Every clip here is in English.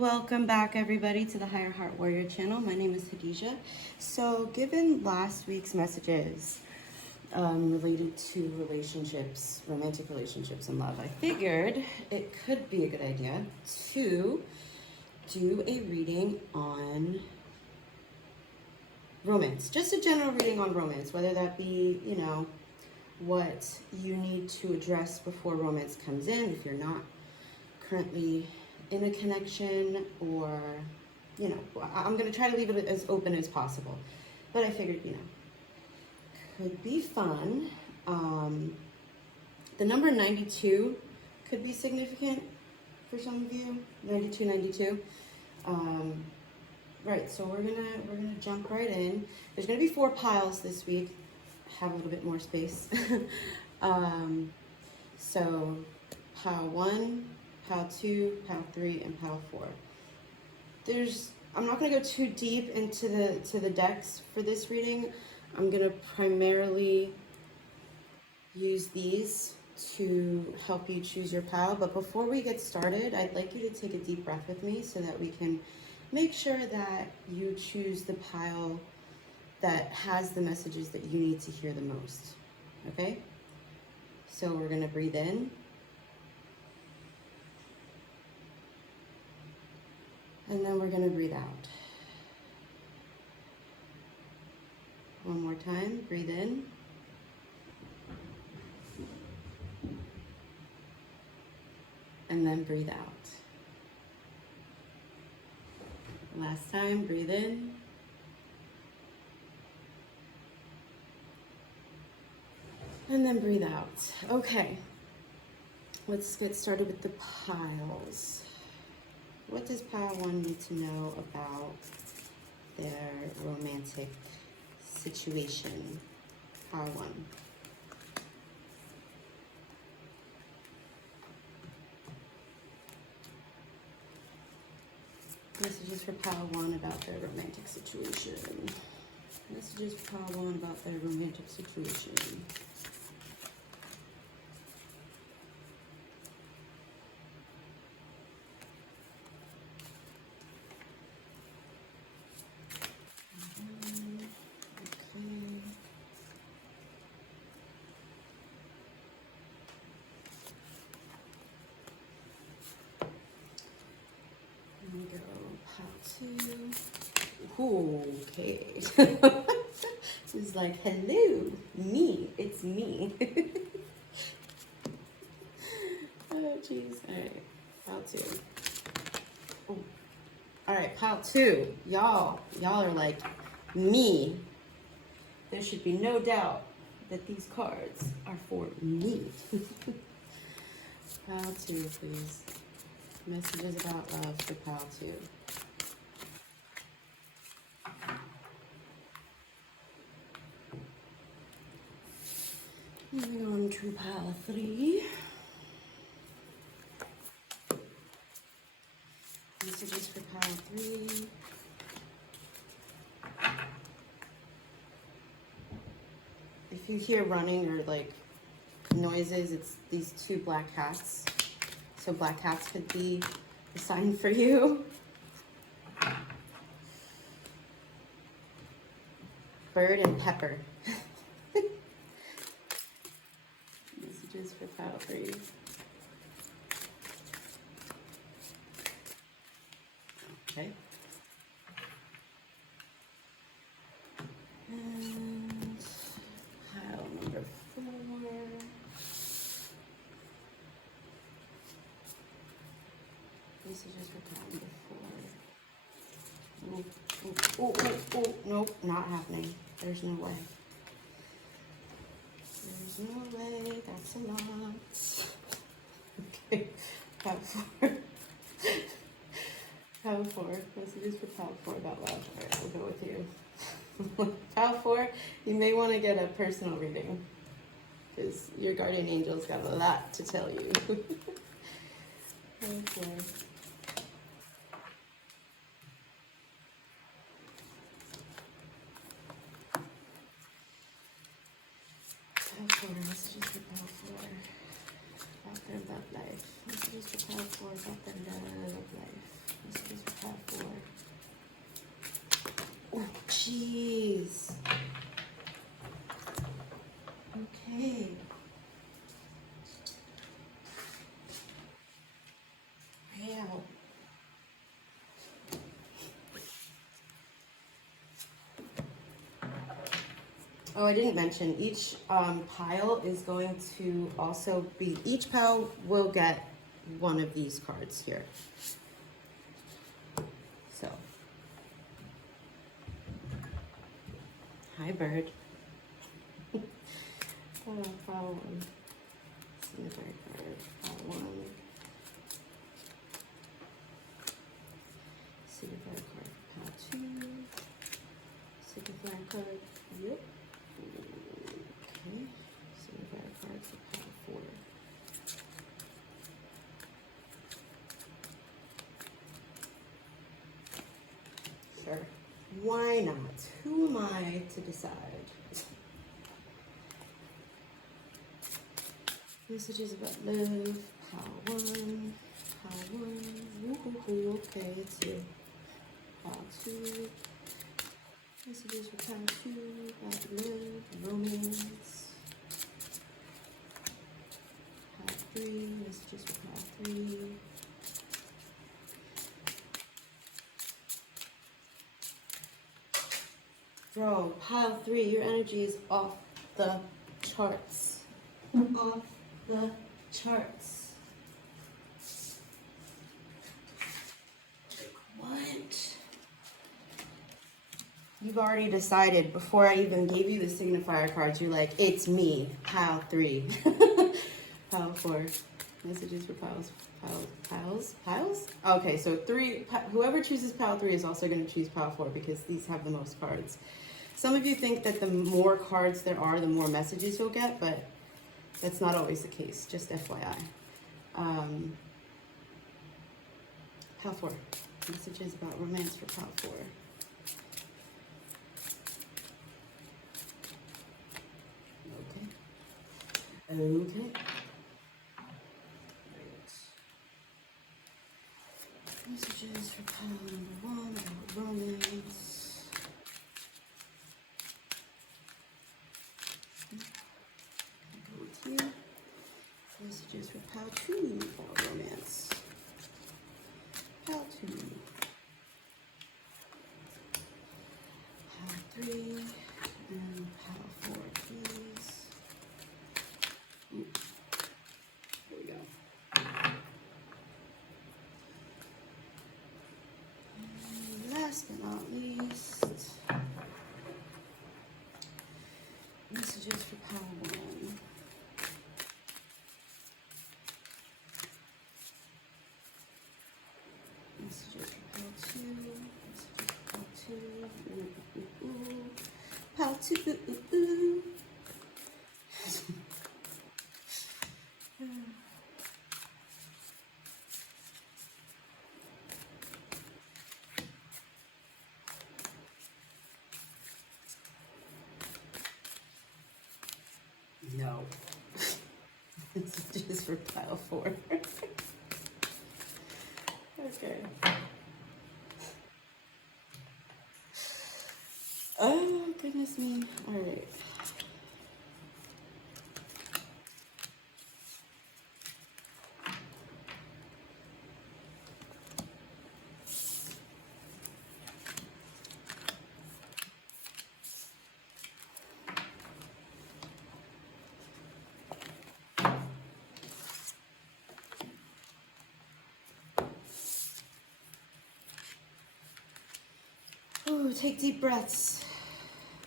Welcome back everybody to the Higher Heart Warrior channel. My name is Khadijah. So given last week's messages related to relationships, romantic relationships and love, I figured it could be a good idea to do a reading on romance. Just a general reading on romance, whether that be, you know, what you need to address before romance comes in, if you're not currently in a connection, or, you know, I'm going to try to leave it as open as possible. But I figured, you know, could be fun. The number 92 could be significant for some of you. 92. Right, so we're gonna jump right in. There's gonna be 4 piles this week. Have a little bit more space. So pile 1, pile 2, pile 3, and pile 4. I'm not going to go too deep into the decks for this reading. I'm going to primarily use these to help you choose your pile. But before we get started, I'd like you to take a deep breath with me so that we can make sure that you choose the pile that has the messages that you need to hear the most. Okay? So we're going to breathe in. And then we're going to breathe out. One more time, breathe in. And then breathe out. Last time, breathe in. And then breathe out. Okay, let's get started with the piles. What does pile 1 need to know about their romantic situation? Pile 1. Messages for pile 1 about their romantic situation. Messages for pile 1 about their romantic situation. Okay. It's like, hello, me. It's me. Oh, jeez. All right, pile 2. Oh. All right, pile 2. Y'all are like me. There should be no doubt that these cards are for me. Pile 2, please. Messages about love for pile 2. Moving on to pile 3. Messages for pile 3. If you hear running or like noises, it's these 2 black cats. So black cats could be a sign for you. Bird and pepper. Messages for pile 3. Okay. And pile number 4. Messages for pile number 4. Oh, nope, not happening. There's no way. There's no way, that's a lot. Okay, pile 4. Pile 4, messages for pile 4 about love. All right, we'll go with you. Pile 4, you may want to get a personal reading because your guardian angel's got a lot to tell you. Pile 4. Messages for pile 4 about their love life. Messages for pile 4 about their love life. Messages Jeez. Okay. Wow. Oh, I didn't mention, each pile is going to also be, each pile will get one of these cards here. So, hi bird. Pile one, signifier card, pile one, signifier card, pile two, signifier card, yep. Okay, signifier card for pile four. Sure. Why not? Who am I to decide? Messages about love, pile one, woo-hoo-hoo, okay, it's you. Pile two, messages for pile two, about love, romance. Pile three, messages for pile three. Bro, pile three, your energy is off the charts. Off the charts. What? You've already decided before I even gave you the signifier cards. You're like, it's me, pile three. Pile four. Messages for piles. Okay, so three. Whoever chooses pile three is also going to choose pile four because these have the most cards. Some of you think that the more cards there are, the more messages you'll get, but that's not always the case, just FYI. Pile four. Messages about romance for pile four. Okay. Messages for pile number one about romance. Go with you. Messages for pile two about romance. Pile two. Pile three. And pile four, please. Ooh. Here we go. And last but not least, messages for pile one. Messages for pile two. Messages for pile two. Ooh, ooh, ooh. Pile two. Ooh, ooh, ooh. No. It's just for pile four. Okay. Oh, goodness me. All right. Ooh, take deep breaths.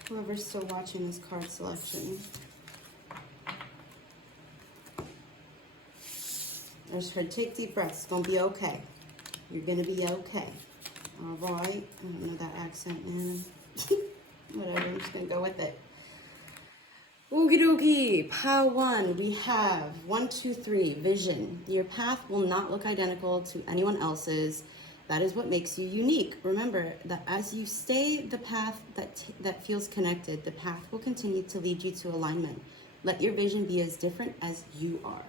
Whoever's still watching this card selection. I just heard take deep breaths. It's gonna be okay. You're gonna be okay. All right. I don't know that accent, man. Whatever. I'm just gonna go with it. Okie dokie. Pile one. We have 1, 2, 3. Vision. Your path will not look identical to anyone else's. That is what makes you unique. Remember that as you stay the path that feels connected, the path will continue to lead you to alignment. Let your vision be as different as you are.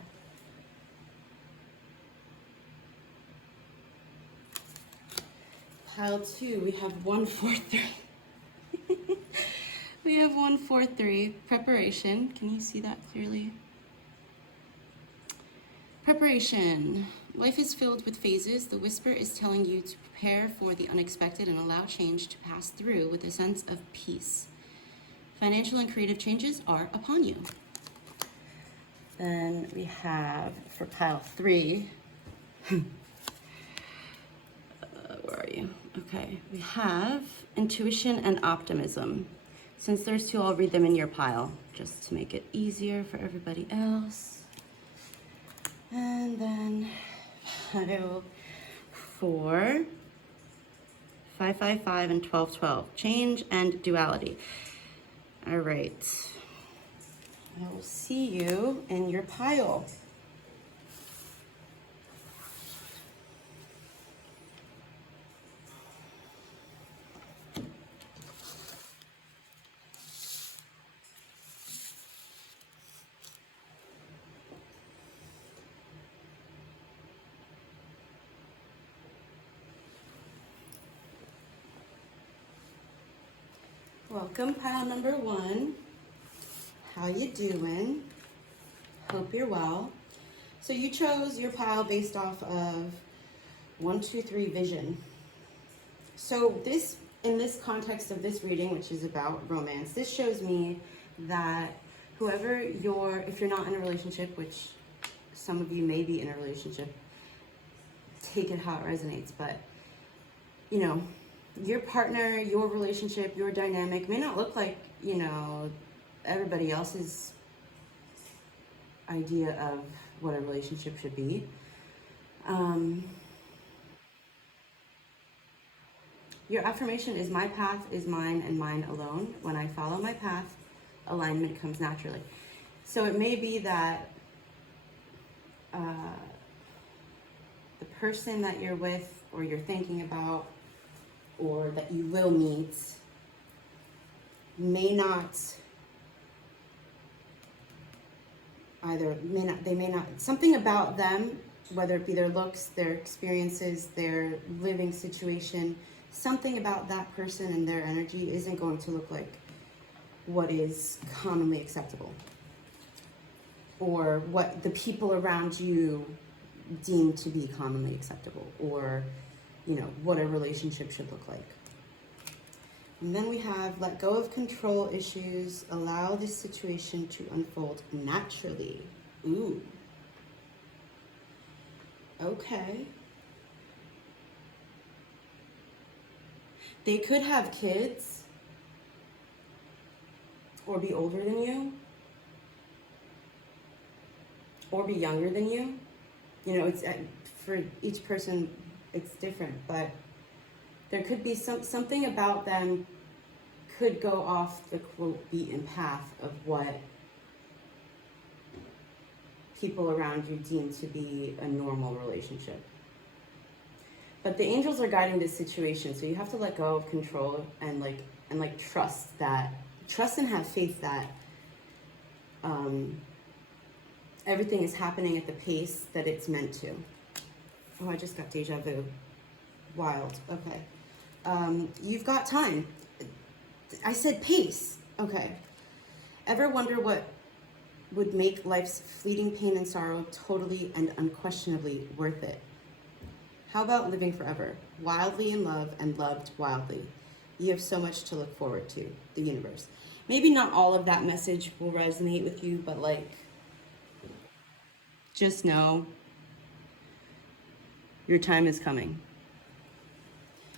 Pile two, we have 1, 4, 3. we have 143, preparation. Can you see that clearly? Preparation. Life is filled with phases. The whisper is telling you to prepare for the unexpected and allow change to pass through with a sense of peace. Financial and creative changes are upon you. Then we have, for pile 3, where are you? Okay, we have intuition and optimism. Since there's 2, I'll read them in your pile, just to make it easier for everybody else. And then pile 4, 555, and 1212, change and duality. All right. I will see you in your pile. Welcome, pile number 1. How you doing? Hope you're well. So you chose your pile based off of 1, 2, 3 vision. So this, in this context of this reading, which is about romance, this shows me that whoever if you're not in a relationship, which some of you may be in a relationship, take it how it resonates, but you know, your partner, your relationship, your dynamic may not look like, you know, everybody else's idea of what a relationship should be. Your affirmation is, my path is mine and mine alone. When I follow my path, alignment comes naturally. So it may be that the person that you're with or you're thinking about or that you will meet may not something about them, whether it be their looks, their experiences, their living situation, something about that person and their energy isn't going to look like what is commonly acceptable or what the people around you deem to be commonly acceptable, or you know, what a relationship should look like. And then we have, let go of control issues, allow this situation to unfold naturally. Ooh. Okay. They could have kids or be older than you or be younger than you. You know, it's for each person, it's different, but there could be something about them could go off the quote beaten path of what people around you deem to be a normal relationship. But the angels are guiding this situation, so you have to let go of control and trust and have faith that everything is happening at the pace that it's meant to. Oh, I just got deja vu. Wild. Okay. You've got time. I said pace. Okay. Ever wonder what would make life's fleeting pain and sorrow totally and unquestionably worth it? How about living forever, wildly in love and loved wildly? You have so much to look forward to, the universe. Maybe not all of that message will resonate with you, but just know your time is coming.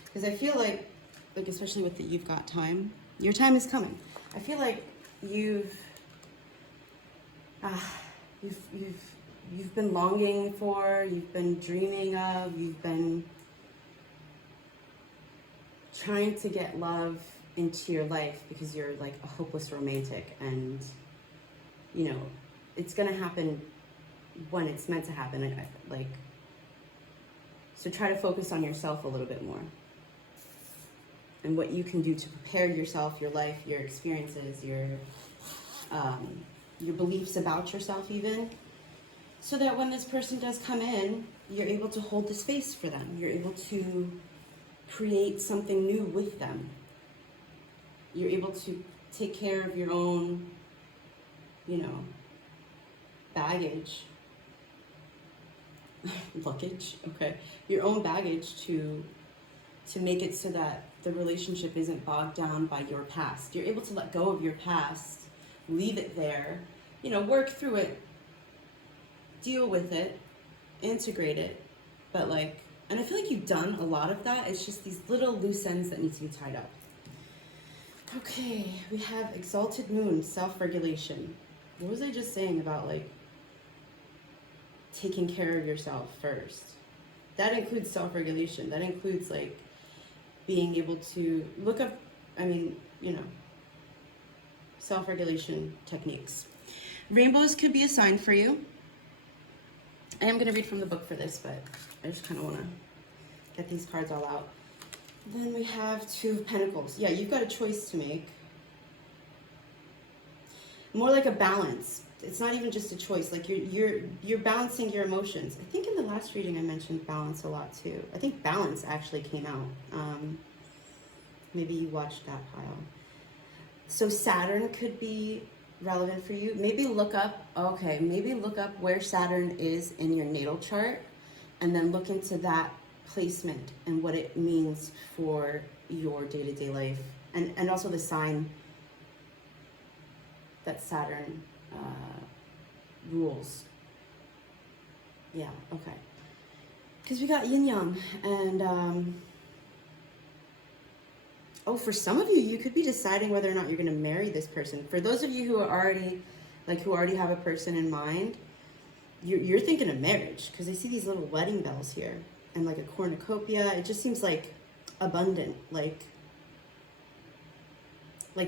Because I feel like especially with the you've got time, your time is coming. I feel like you've been longing for, you've been dreaming of, you've been trying to get love into your life because you're like a hopeless romantic, and you know, it's gonna happen when it's meant to happen. So try to focus on yourself a little bit more and what you can do to prepare yourself, your life, your experiences, your beliefs about yourself even, so that when this person does come in, you're able to hold the space for them. You're able to create something new with them. You're able to take care of your own, you know, baggage, luggage, okay, your own baggage to make it so that the relationship isn't bogged down by your past. You're able to let go of your past, leave it there, you know, work through it, deal with it, integrate it, but like, and I feel like you've done a lot of that. It's just these little loose ends that need to be tied up. Okay, we have Exalted Moon, self-regulation. What was I just saying about like taking care of yourself first? That includes self-regulation. That includes like being able to look up, I mean, you know, self-regulation techniques. Rainbows could be a sign for you. I am going to read from the book for this, but I just kind of want to get these cards all out. Then we have Two of Pentacles. Yeah, you've got a choice to make. More like a balance. It's not even just a choice. Like you're balancing your emotions. I think in the last reading I mentioned balance a lot too. I think balance actually came out. Maybe you watched that pile. So Saturn could be relevant for you. Maybe look up, okay, maybe look up where Saturn is in your natal chart and then look into that placement and what it means for your day-to-day life. And also the sign that Saturn rules. Yeah, okay. Because we got yin-yang and oh, for some of you, you could be deciding whether or not you're going to marry this person. For those of you who are already, like, who already have a person in mind, you're thinking of marriage because I see these little wedding bells here and like a cornucopia. It just seems like abundant, like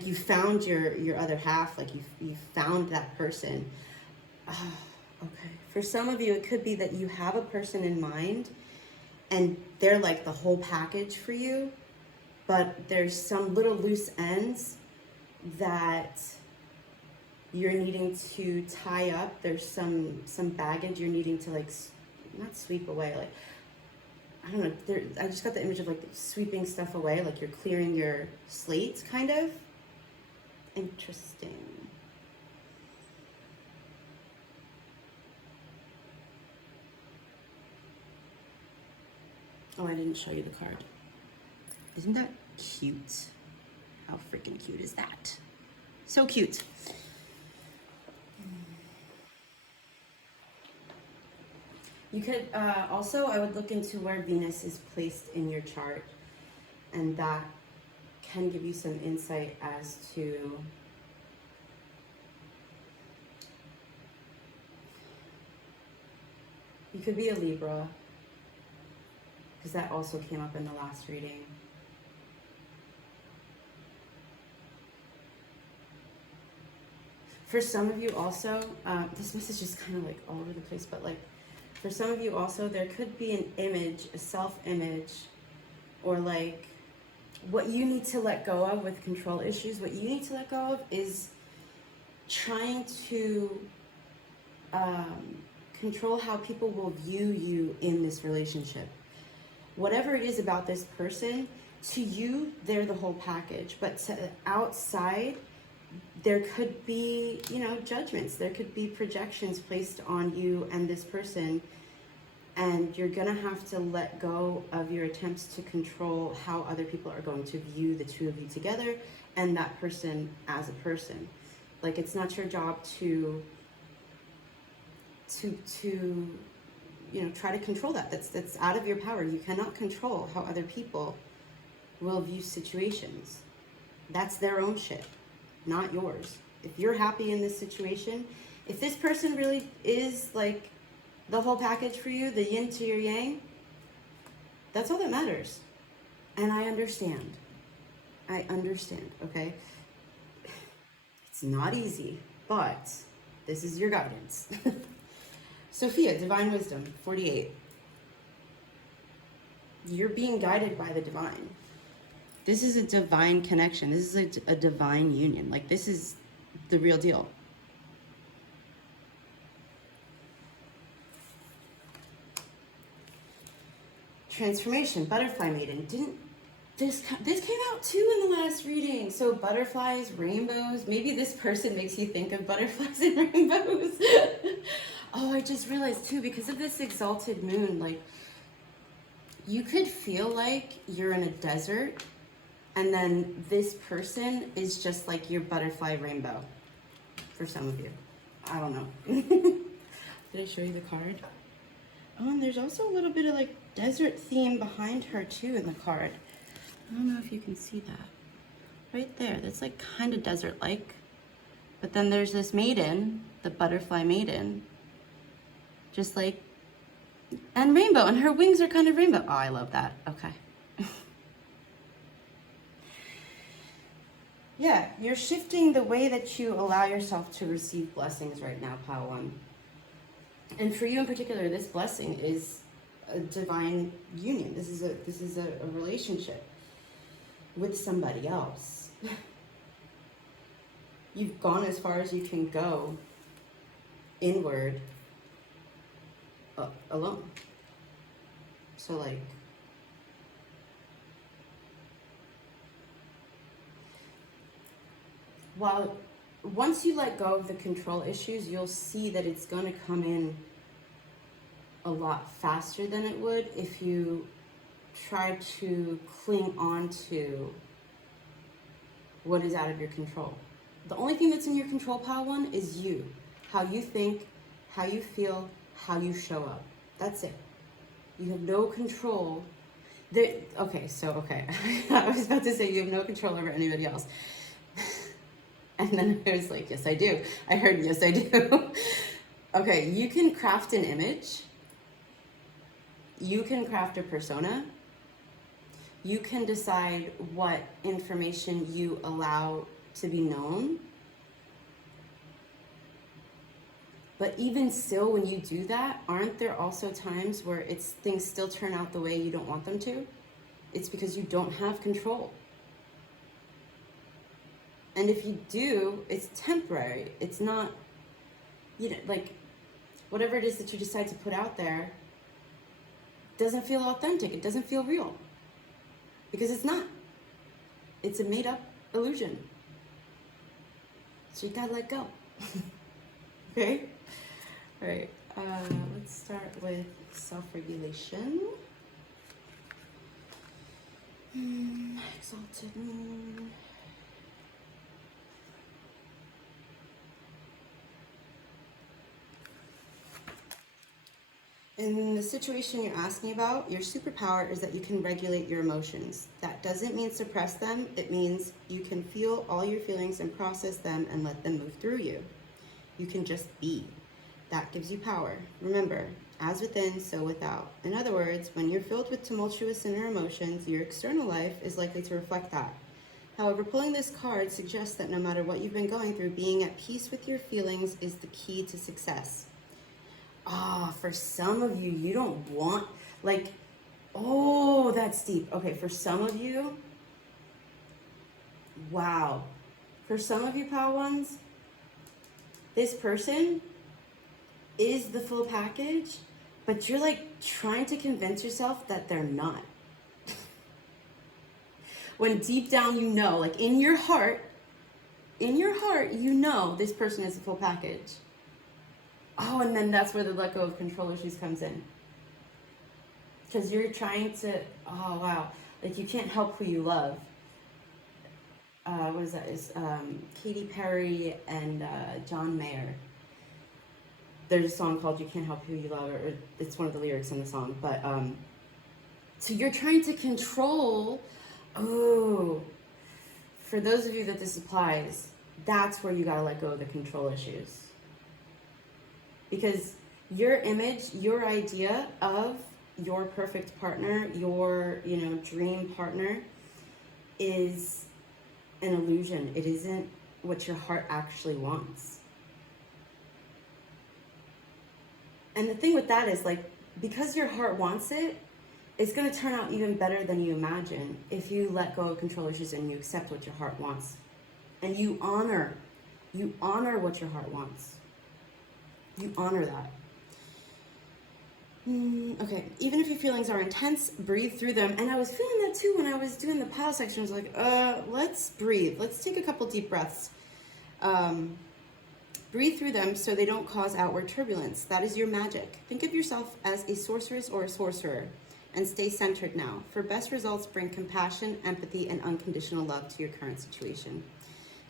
you found your other half, like you found that person. Okay. For some of you, it could be that you have a person in mind and they're like the whole package for you. But there's some little loose ends that you're needing to tie up. There's some baggage you're needing to like, not sweep away. Like, I don't know. I just got the image of like sweeping stuff away. Like you're clearing your slate, kind of. Interesting. Oh, I didn't show you the card. Isn't that cute? How freaking cute is that? So cute. You could also, I would look into where Venus is placed in your chart, and that can give you some insight as to you could be a Libra, because that also came up in the last reading. For some of you also, this message is kind of like all over the place, but like for some of you also, there could be an image, a self-image, or like what you need to let go of with control issues. What you need to let go of is trying to control how people will view you in this relationship. Whatever it is about this person, to you, they're the whole package, but to outside, there could be, you know, judgments. There could be projections placed on you and this person, and you're gonna have to let go of your attempts to control how other people are going to view the two of you together and that person as a person. Like, it's not your job to you know, try to control that. That's out of your power. You cannot control how other people will view situations. That's their own shit, not yours. If you're happy in this situation, if this person really is like the whole package for you, the yin to your yang, that's all that matters. And I understand. I understand, okay? It's not easy, but this is your guidance. Sophia, Divine Wisdom, 48. You're being guided by the divine. This is a divine connection. This is a divine union. Like, this is the real deal. Transformation, Butterfly Maiden. This came out too in the last reading. So butterflies, rainbows. Maybe this person makes you think of butterflies and rainbows. Oh, I just realized too, because of this exalted moon, like you could feel like you're in a desert and then this person is just like your butterfly rainbow for some of you. I don't know. Did I show you the card? Oh, and there's also a little bit of like desert theme behind her too in the card. I don't know if you can see that. Right there, that's like kind of desert-like. But then there's this maiden, the butterfly maiden, just like, and rainbow, and her wings are kind of rainbow. Oh, I love that, okay. Yeah, you're shifting the way that you allow yourself to receive blessings right now, Pile 1. And for you in particular, this blessing is a divine union. This is a relationship with somebody else. You've gone as far as you can go inward alone. So like, while once you let go of the control issues, you'll see that it's going to come in a lot faster than it would if you try to cling on to what is out of your control. The only thing that's in your control, Pile 1, is you. How you think, how you feel, how you show up. That's it. You have no control. Okay. I was about to say you have no control over anybody else. And then I was like, yes, I do. I heard, yes, I do. Okay, you can craft an image. You can craft a persona. You can decide what information you allow to be known. But even still, when you do that, aren't there also times where things still turn out the way you don't want them to? It's because you don't have control. And if you do, it's temporary. It's not, like whatever it is that you decide to put out there doesn't feel authentic. It doesn't feel real. Because it's not. It's a made-up illusion. So you gotta let go. Okay? All right. Let's start with self-regulation. Exalted moon. In the situation you're asking about, your superpower is that you can regulate your emotions. That doesn't mean suppress them. It means you can feel all your feelings and process them and let them move through you. You can just be. That gives you power. Remember, as within, so without. In other words, when you're filled with tumultuous inner emotions, your external life is likely to reflect that. However, pulling this card suggests that no matter what you've been going through, being at peace with your feelings is the key to success. For some of you, you don't want, like, oh, that's deep. Okay, for some of you, wow. For some of you, Pile 1s, this person is the full package, but you're like trying to convince yourself that they're not. When deep down you know, like in your heart, you know this person is the full package. Oh, and then that's where the let go of control issues comes in. Because you're trying to, oh wow, like you can't help who you love. What is that? It's Katy Perry and John Mayer. There's a song called You Can't Help Who You Love, or it's one of the lyrics in the song. But, so you're trying to control, for those of you that this applies, that's where you gotta let go of the control issues. Because your image, your idea of your perfect partner, your, dream partner is an illusion. It isn't what your heart actually wants. And the thing with that is, like, because your heart wants it, it's going to turn out even better than you imagine if you let go of control issues and you accept what your heart wants. And you honor what your heart wants. You honor that. Okay, even if your feelings are intense, breathe through them. And I was feeling that too when I was doing the pile section. I was like, let's breathe. Let's take a couple deep breaths. Breathe through them so they don't cause outward turbulence. That is your magic. Think of yourself as a sorceress or a sorcerer and stay centered now. For best results, bring compassion, empathy, and unconditional love to your current situation.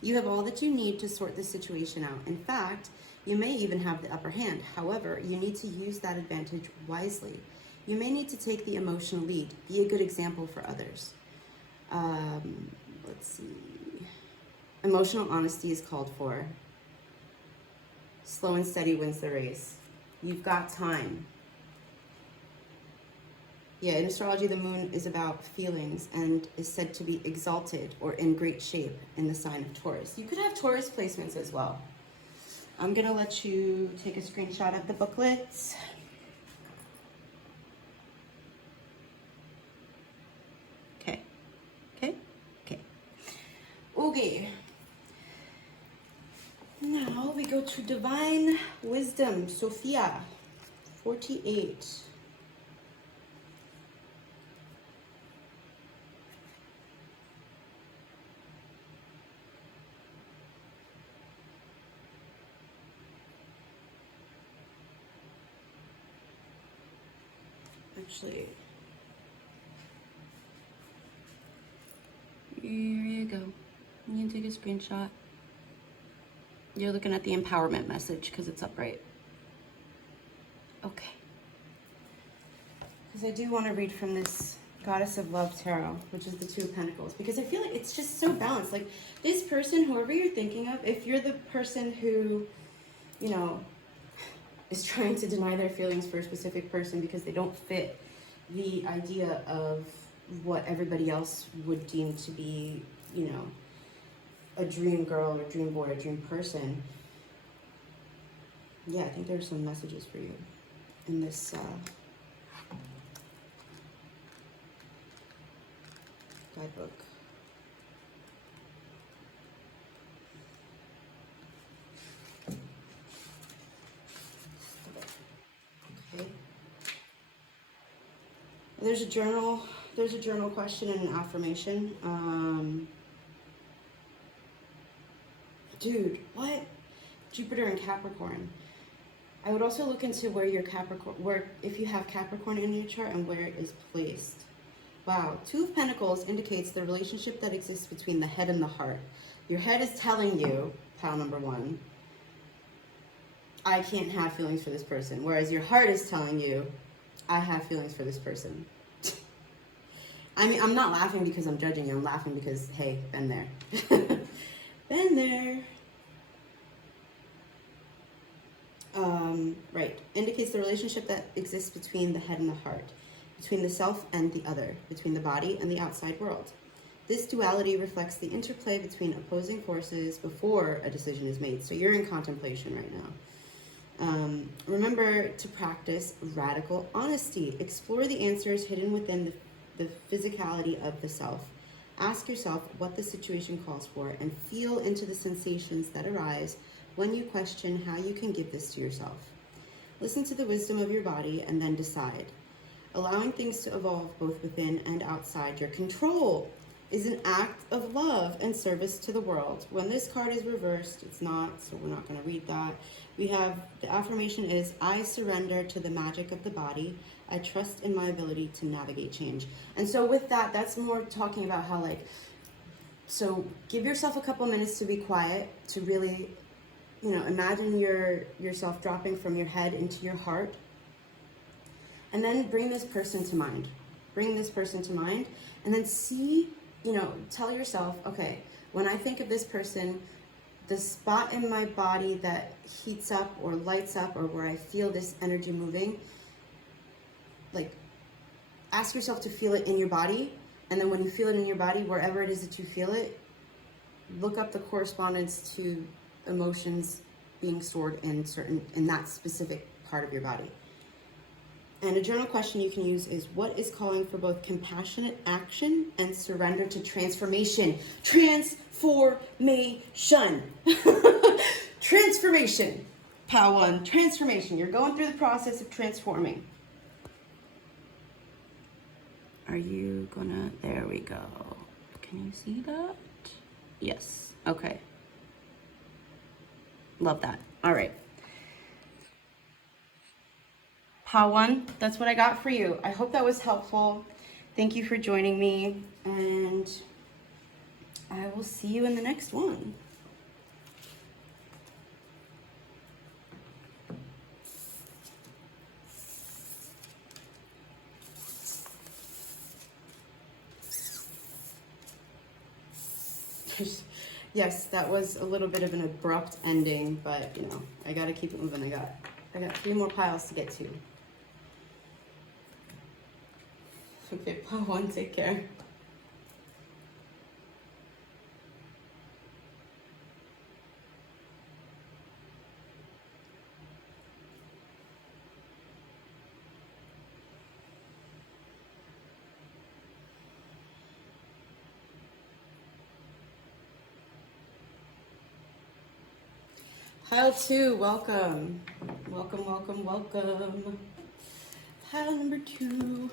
You have all that you need to sort this situation out. In fact, you may even have the upper hand. However, you need to use that advantage wisely. You may need to take the emotional lead. Be a good example for others. Let's see. Emotional honesty is called for. Slow and steady wins the race. You've got time. Yeah, in astrology, the moon is about feelings and is said to be exalted or in great shape in the sign of Taurus. You could have Taurus placements as well. I'm gonna let you take a screenshot of the booklets. Okay, okay, okay. Okay. Now we go to Divine Wisdom, Sophia, 48. Actually, here you go. You can take a screenshot. You're looking at the empowerment message because it's upright. Okay. Because I do want to read from this Goddess of Love Tarot, which is the Two of Pentacles, because I feel like it's just so balanced. Like this person, whoever you're thinking of, if you're the person who, you know, is trying to deny their feelings for a specific person because they don't fit the idea of what everybody else would deem to be, you know, a dream girl or dream boy or dream person. Yeah, I think there's some messages for you in this guidebook. Okay. There's a journal question and an affirmation. Dude, what? Jupiter and Capricorn. I would also look into where your Capricorn, if you have Capricorn in your chart and where it is placed. Wow, Two of Pentacles indicates the relationship that exists between the head and the heart. Your head is telling you, pile number one, I can't have feelings for this person. Whereas your heart is telling you, I have feelings for this person. I mean, I'm not laughing because I'm judging you. I'm laughing because, hey, been there. Been there. Right. Indicates the relationship that exists between the head and the heart, between the self and the other, between the body and the outside world. This duality reflects the interplay between opposing forces before a decision is made. So you're in contemplation right now. Remember to practice radical honesty. Explore the answers hidden within the physicality of the self. Ask yourself what the situation calls for and feel into the sensations that arise when you question how you can give this to yourself. Listen to the wisdom of your body and then decide. Allowing things to evolve both within and outside your control is an act of love and service to the world. When this card is reversed, it's not, so we're not going to read that. We have, the affirmation is, I surrender to the magic of the body. I trust in my ability to navigate change. And so with that, that's more talking about how, like, so give yourself a couple minutes to be quiet, to really, you know, imagine yourself dropping from your head into your heart. And then bring this person to mind. Bring this person to mind. And then see, you know, tell yourself, okay, when I think of this person, the spot in my body that heats up or lights up or where I feel this energy moving, like, ask yourself to feel it in your body. And then when you feel it in your body, wherever it is that you feel it, look up the correspondence to emotions being stored in that specific part of your body. And a journal question you can use is, what is calling for both compassionate action and surrender to transformation? Transformation. Transformation. Pile one, transformation. You're going through the process of transforming. Are you gonna, there we go. Can you see that? Yes, okay. Love that. All right. Pile 1, that's what I got for you. I hope that was helpful. Thank you for joining me, and I will see you in the next one. Yes, that was a little bit of an abrupt ending, but you know, I gotta keep it moving. I got 3 more piles to get to. Okay, pile 1, take care. Pile 2, welcome. Welcome, welcome, welcome. Pile number 2.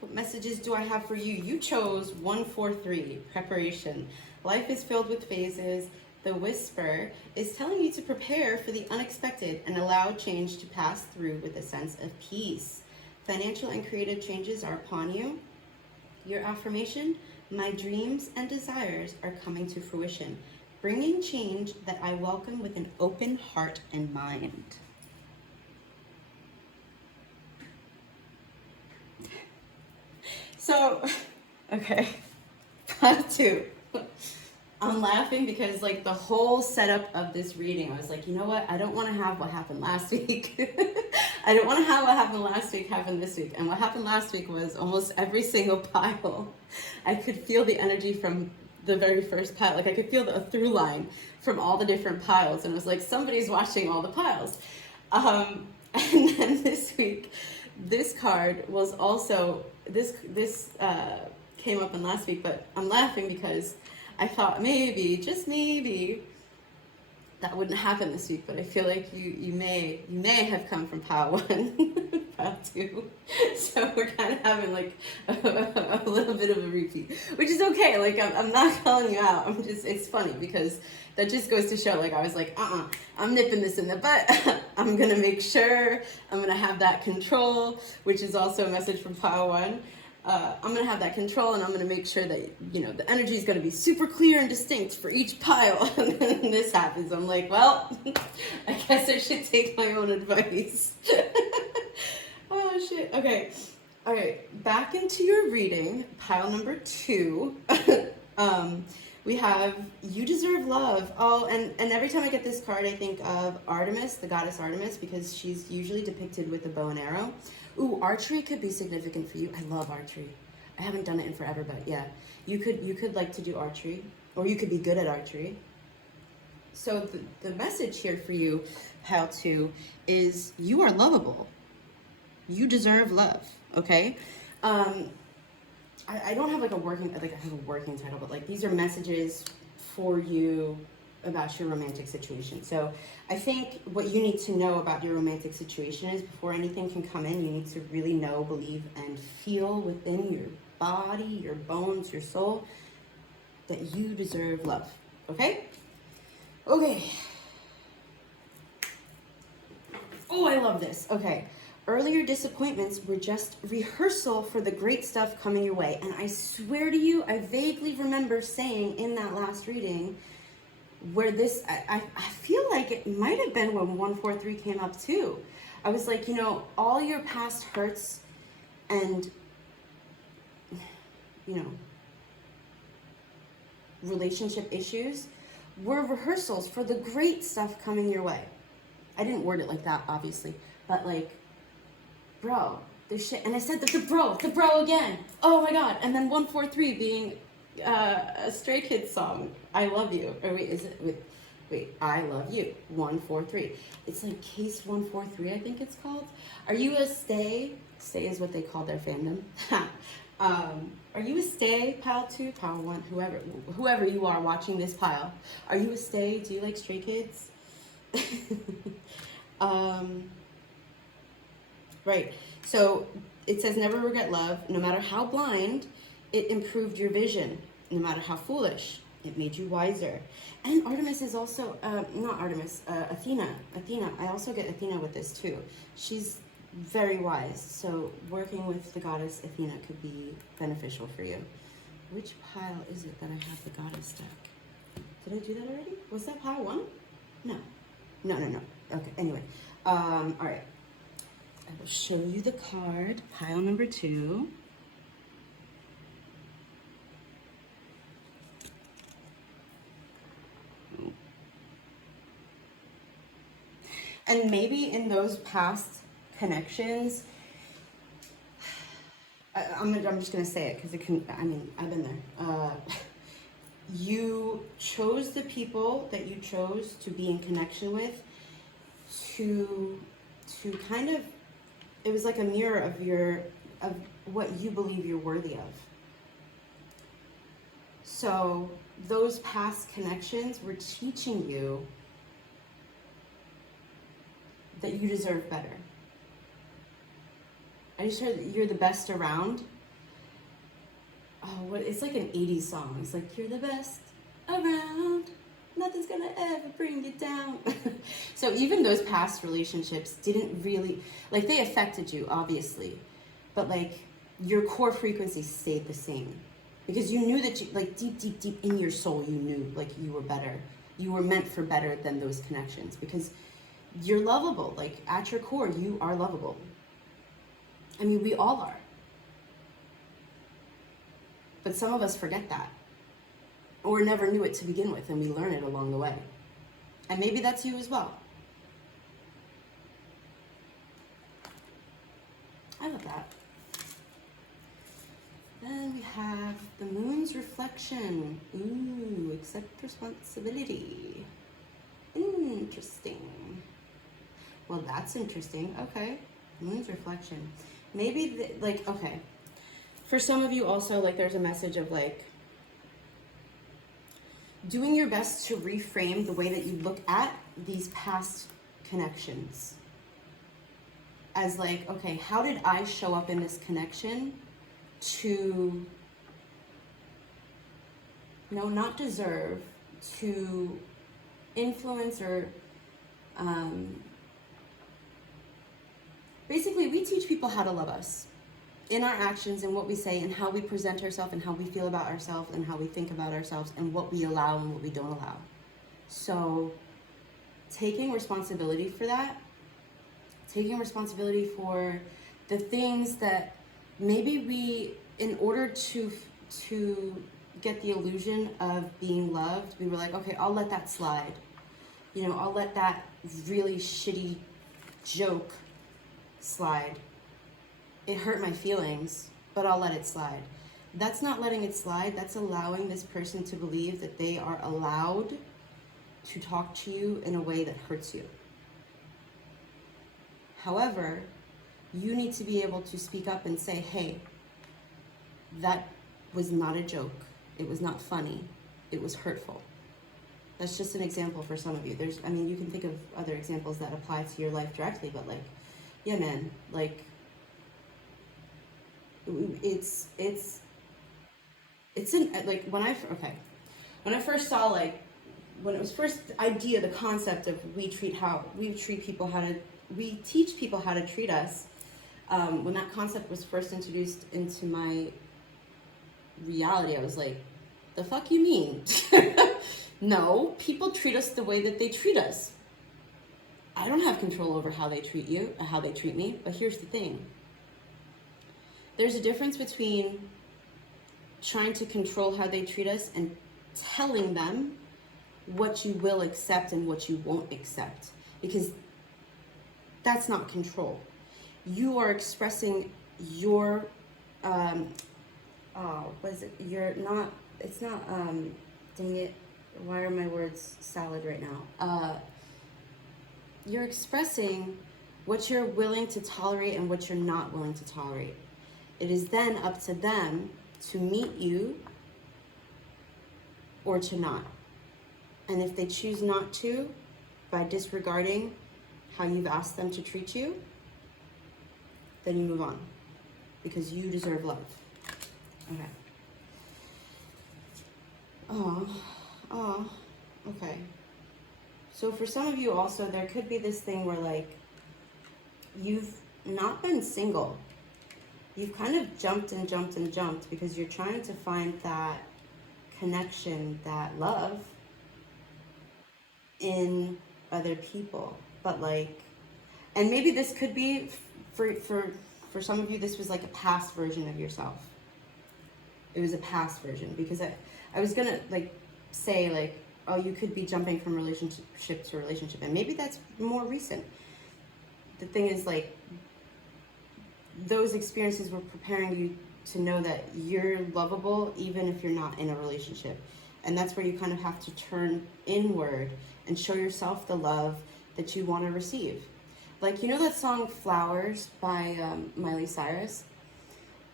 What messages do I have for you? You chose 143, preparation. Life is filled with phases. The whisper is telling you to prepare for the unexpected and allow change to pass through with a sense of peace. Financial and creative changes are upon you. Your affirmation, my dreams and desires are coming to fruition, bringing change that I welcome with an open heart and mind. So, okay, part 2. I'm laughing because like the whole setup of this reading, I was like, you know what? I don't want to have what happened last week. I don't want to have what happened last week happen this week. And what happened last week was almost every single pile. I could feel the energy from the very first pile. Like I could feel the through line from all the different piles. And it was like, somebody's watching all the piles. And then this week, this card was also, this came up in last week, but I'm laughing because I thought maybe, just maybe, that wouldn't happen this week, but I feel like you may have come from pile 1, pile 2. So we're kind of having like a little bit of a repeat, which is okay. Like I'm not calling you out. I'm just, it's funny because that just goes to show, like I was like, I'm nipping this in the butt. I'm gonna make sure I'm gonna have that control, which is also a message from pile 1. I'm gonna have that control, and I'm gonna make sure that, you know, the energy is gonna be super clear and distinct for each pile. And then this happens. I'm like, well, I guess I should take my own advice. Oh shit. Okay. All right. Back into your reading, pile number 2. We have You Deserve Love. Oh, and every time I get this card, I think of Artemis, the goddess Artemis, because she's usually depicted with a bow and arrow. Ooh, archery could be significant for you. I love archery. I haven't done it in forever, but yeah. You could like to do archery, or you could be good at archery. So the message here for you, pile 2, is you are lovable. You deserve love, okay? I don't have like a working, like I have a working title, but like these are messages for you about your romantic situation. So I think what you need to know about your romantic situation is before anything can come in, you need to really know, believe, and feel within your body, your bones, your soul, that you deserve love, okay? Okay. Oh, I love this. Okay. Earlier disappointments were just rehearsal for the great stuff coming your way. And I swear to you, I vaguely remember saying in that last reading where this, I feel like it might have been when 143 came up too. I was like, you know, all your past hurts and, you know, relationship issues were rehearsals for the great stuff coming your way. I didn't word it like that, obviously, but like, bro, this shit, and I said the bro again. Oh my god! And then 143 being a Stray Kids song, "I Love You." Or wait, is it? Wait, "I Love You." 143. It's like Case 143, I think it's called. Are you a stay? Stay is what they call their fandom. Are you a stay, pile 2, pile 1, whoever you are watching this pile? Are you a stay? Do you like Stray Kids? Right. So it says never regret love. No matter how blind, it improved your vision. No matter how foolish, it made you wiser. And Artemis is also, not Artemis, Athena. Athena, I also get Athena with this too. She's very wise, so working with the goddess Athena could be beneficial for you. Which pile is it that I have the goddess deck? Did I do that already? Was that pile 1? No. No. Okay, anyway. All right. I will show you the card, pile number 2. And maybe in those past connections, I'm just gonna say it because it can. I mean, I've been there. You chose the people that you chose to be in connection with to kind of. It was like a mirror of what you believe you're worthy of. So those past connections were teaching you that you deserve better. I just heard that you're the best around. Oh, what? It's like an 80s song. It's like, you're the best around. Nothing's gonna ever bring you down. So even those past relationships didn't really, like, they affected you, obviously. But, like, your core frequency stayed the same. Because you knew that you, like, deep in your soul, you knew, like, you were better. You were meant for better than those connections. Because you're lovable. Like, at your core, you are lovable. I mean, we all are. But some of us forget that. Or never knew it to begin with, and we learn it along the way. And maybe that's you as well. I love that. Then we have the moon's reflection. Ooh, accept responsibility. Interesting. Well, that's interesting. Okay. Moon's reflection. Maybe, okay. For some of you also, like, there's a message of, like, doing your best to reframe the way that you look at these past connections. As, like, okay, how did I show up in this connection to, not deserve, to influence or, basically, we teach people how to love us in our actions and what we say and how we present ourselves and how we feel about ourselves and how we think about ourselves and what we allow and what we don't allow. So taking responsibility for that, taking responsibility for the things that maybe we, in order to get the illusion of being loved, we were like, okay, I'll let that slide. I'll let that really shitty joke slide. It hurt my feelings, but I'll let it slide. That's not letting it slide. That's allowing this person to believe that they are allowed to talk to you in a way that hurts you. However, you need to be able to speak up and say, hey, that was not a joke. It was not funny. It was hurtful. That's just an example for some of you. You can think of other examples that apply to your life directly, but, like, yeah, man, like, it's like, when I first saw, like, when it was first idea, the concept of we teach people how to treat us, when that concept was first introduced into my reality, I was like, the fuck you mean? No, people treat us the way that they treat us. I don't have control over how they treat you, or how they treat me, but here's the thing. There's a difference between trying to control how they treat us and telling them what you will accept and what you won't accept, because that's not control. You are expressing your, dang it, why are my words salad right now? You're expressing what you're willing to tolerate and what you're not willing to tolerate. It is then up to them to meet you or to not. And if they choose not to, by disregarding how you've asked them to treat you, then you move on. because you deserve love. Okay. Oh, okay. So for some of you also, there could be this thing where like, you've not been single. You've kind of jumped and jumped and jumped because you're trying to find that connection, that love in other people. But like, and maybe this could be, for some of you, this was like a past version of yourself. It was a past version, because I was gonna like say like, oh, you could be jumping from relationship to relationship, and maybe that's more recent. The thing is like, those experiences were preparing you to know that you're lovable even if you're not in a relationship. And that's where you kind of have to turn inward and show yourself the love that you want to receive. Like, you know that song Flowers by Miley Cyrus?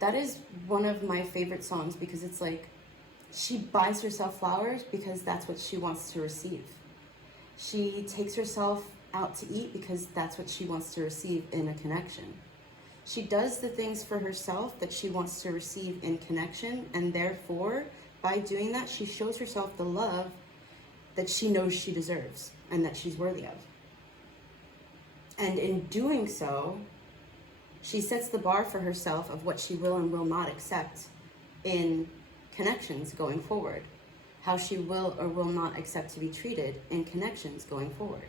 That is one of my favorite songs, because it's like, she buys herself flowers because that's what she wants to receive. She takes herself out to eat because that's what she wants to receive in a connection. She does the things for herself that she wants to receive in connection, and therefore, by doing that, she shows herself the love that she knows she deserves and that she's worthy of. And in doing so, she sets the bar for herself of what she will and will not accept in connections going forward, how she will or will not accept to be treated in connections going forward.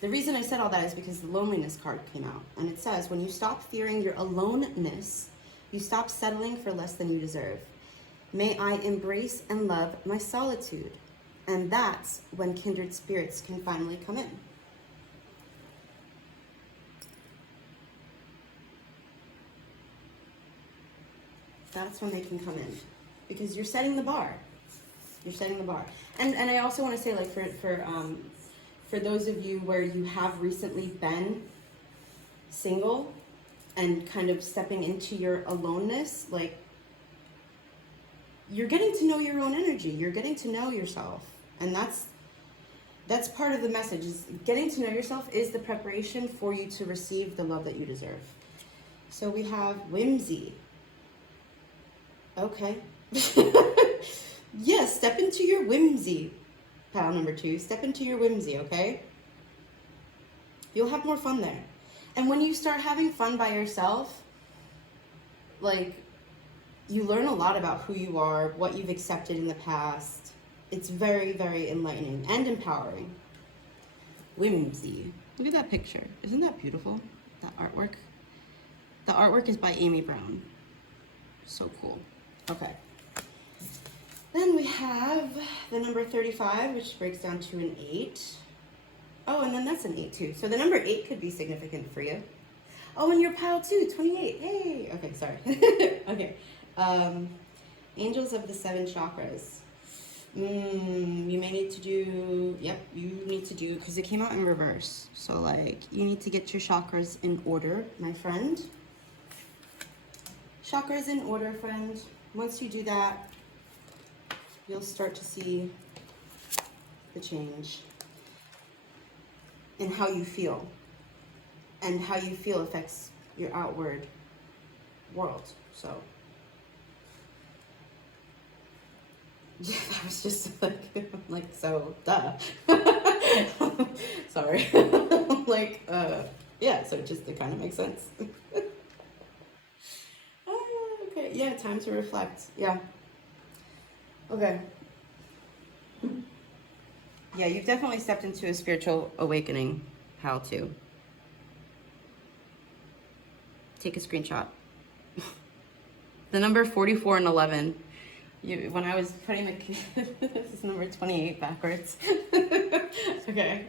The reason I said all that is because the loneliness card came out, and it says, when you stop fearing your aloneness, you stop settling for less than you deserve. May I embrace and love my solitude. And that's when kindred spirits can finally come in. That's when they can come in, because you're setting the bar. You're setting the bar. And I also want to say, like, for those of you where you have recently been single and kind of stepping into your aloneness, like, you're getting to know your own energy. You're getting to know yourself. And that's part of the message, is getting to know yourself is the preparation for you to receive the love that you deserve. So we have whimsy. Okay. Yes, step into your whimsy. Pile number 2, step into your whimsy, okay? You'll have more fun there. And when you start having fun by yourself, like, you learn a lot about who you are, what you've accepted in the past. It's very, very enlightening and empowering. Whimsy. Look at that picture. Isn't that beautiful? That artwork. The artwork is by Amy Brown. So cool. Okay. Then we have the number 35, which breaks down to an 8. Oh, and then that's an 8 too. So the number 8 could be significant for you. Oh, and your pile too, 28. Hey. Okay, sorry. Okay. Angels of the 7 chakras. You may need to do, you need to do, because it came out in reverse. So like, you need to get your chakras in order, my friend. Chakras in order, friend. Once you do that, you'll start to see the change in how you feel. And how you feel affects your outward world. So, yeah, that was just like so, duh. Sorry. Like, yeah, so it kind of makes sense. Okay, yeah, time to reflect. Yeah. Okay. Yeah, you've definitely stepped into a spiritual awakening. How to? Take a screenshot. The number 44 and 11. When I was putting the this is number 28 backwards. Okay.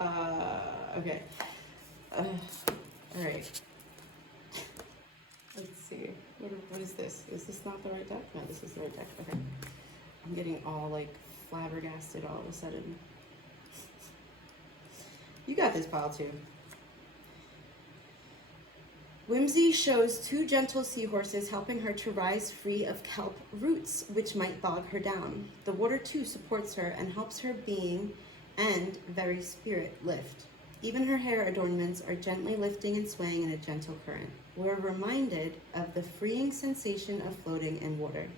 Okay. All right. Let's see. What is this? Is this not the right deck? No, this is the right deck. Okay. I'm getting all like flabbergasted all of a sudden. You got this, pile too. Whimsy shows 2 gentle seahorses helping her to rise free of kelp roots, which might bog her down. The water too supports her and helps her being and very spirit lift. Even her hair adornments are gently lifting and swaying in a gentle current. We're reminded of the freeing sensation of floating in water,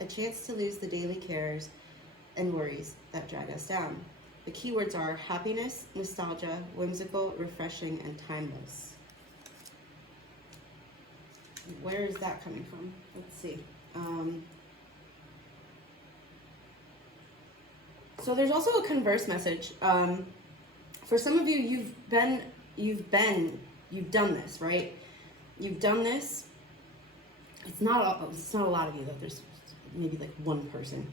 a chance to lose the daily cares and worries that drag us down. The keywords are happiness, nostalgia, whimsical, refreshing, and timeless. Where is that coming from? Let's see. So there's also a converse message. For some of you, you've done this, right? You've done this. It's not a lot of you though. There's maybe like one person.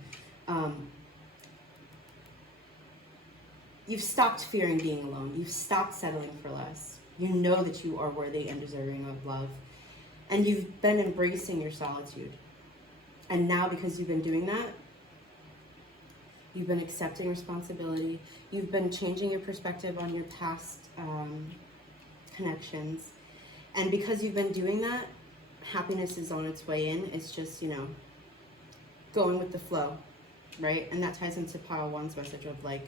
You've stopped fearing being alone. You've stopped settling for less. You know that you are worthy and deserving of love. And you've been embracing your solitude. And now because you've been doing that, you've been accepting responsibility. You've been changing your perspective on your past connections. And because you've been doing that, happiness is on its way in. It's just, going with the flow, right? And that ties into Pile 1's message of like,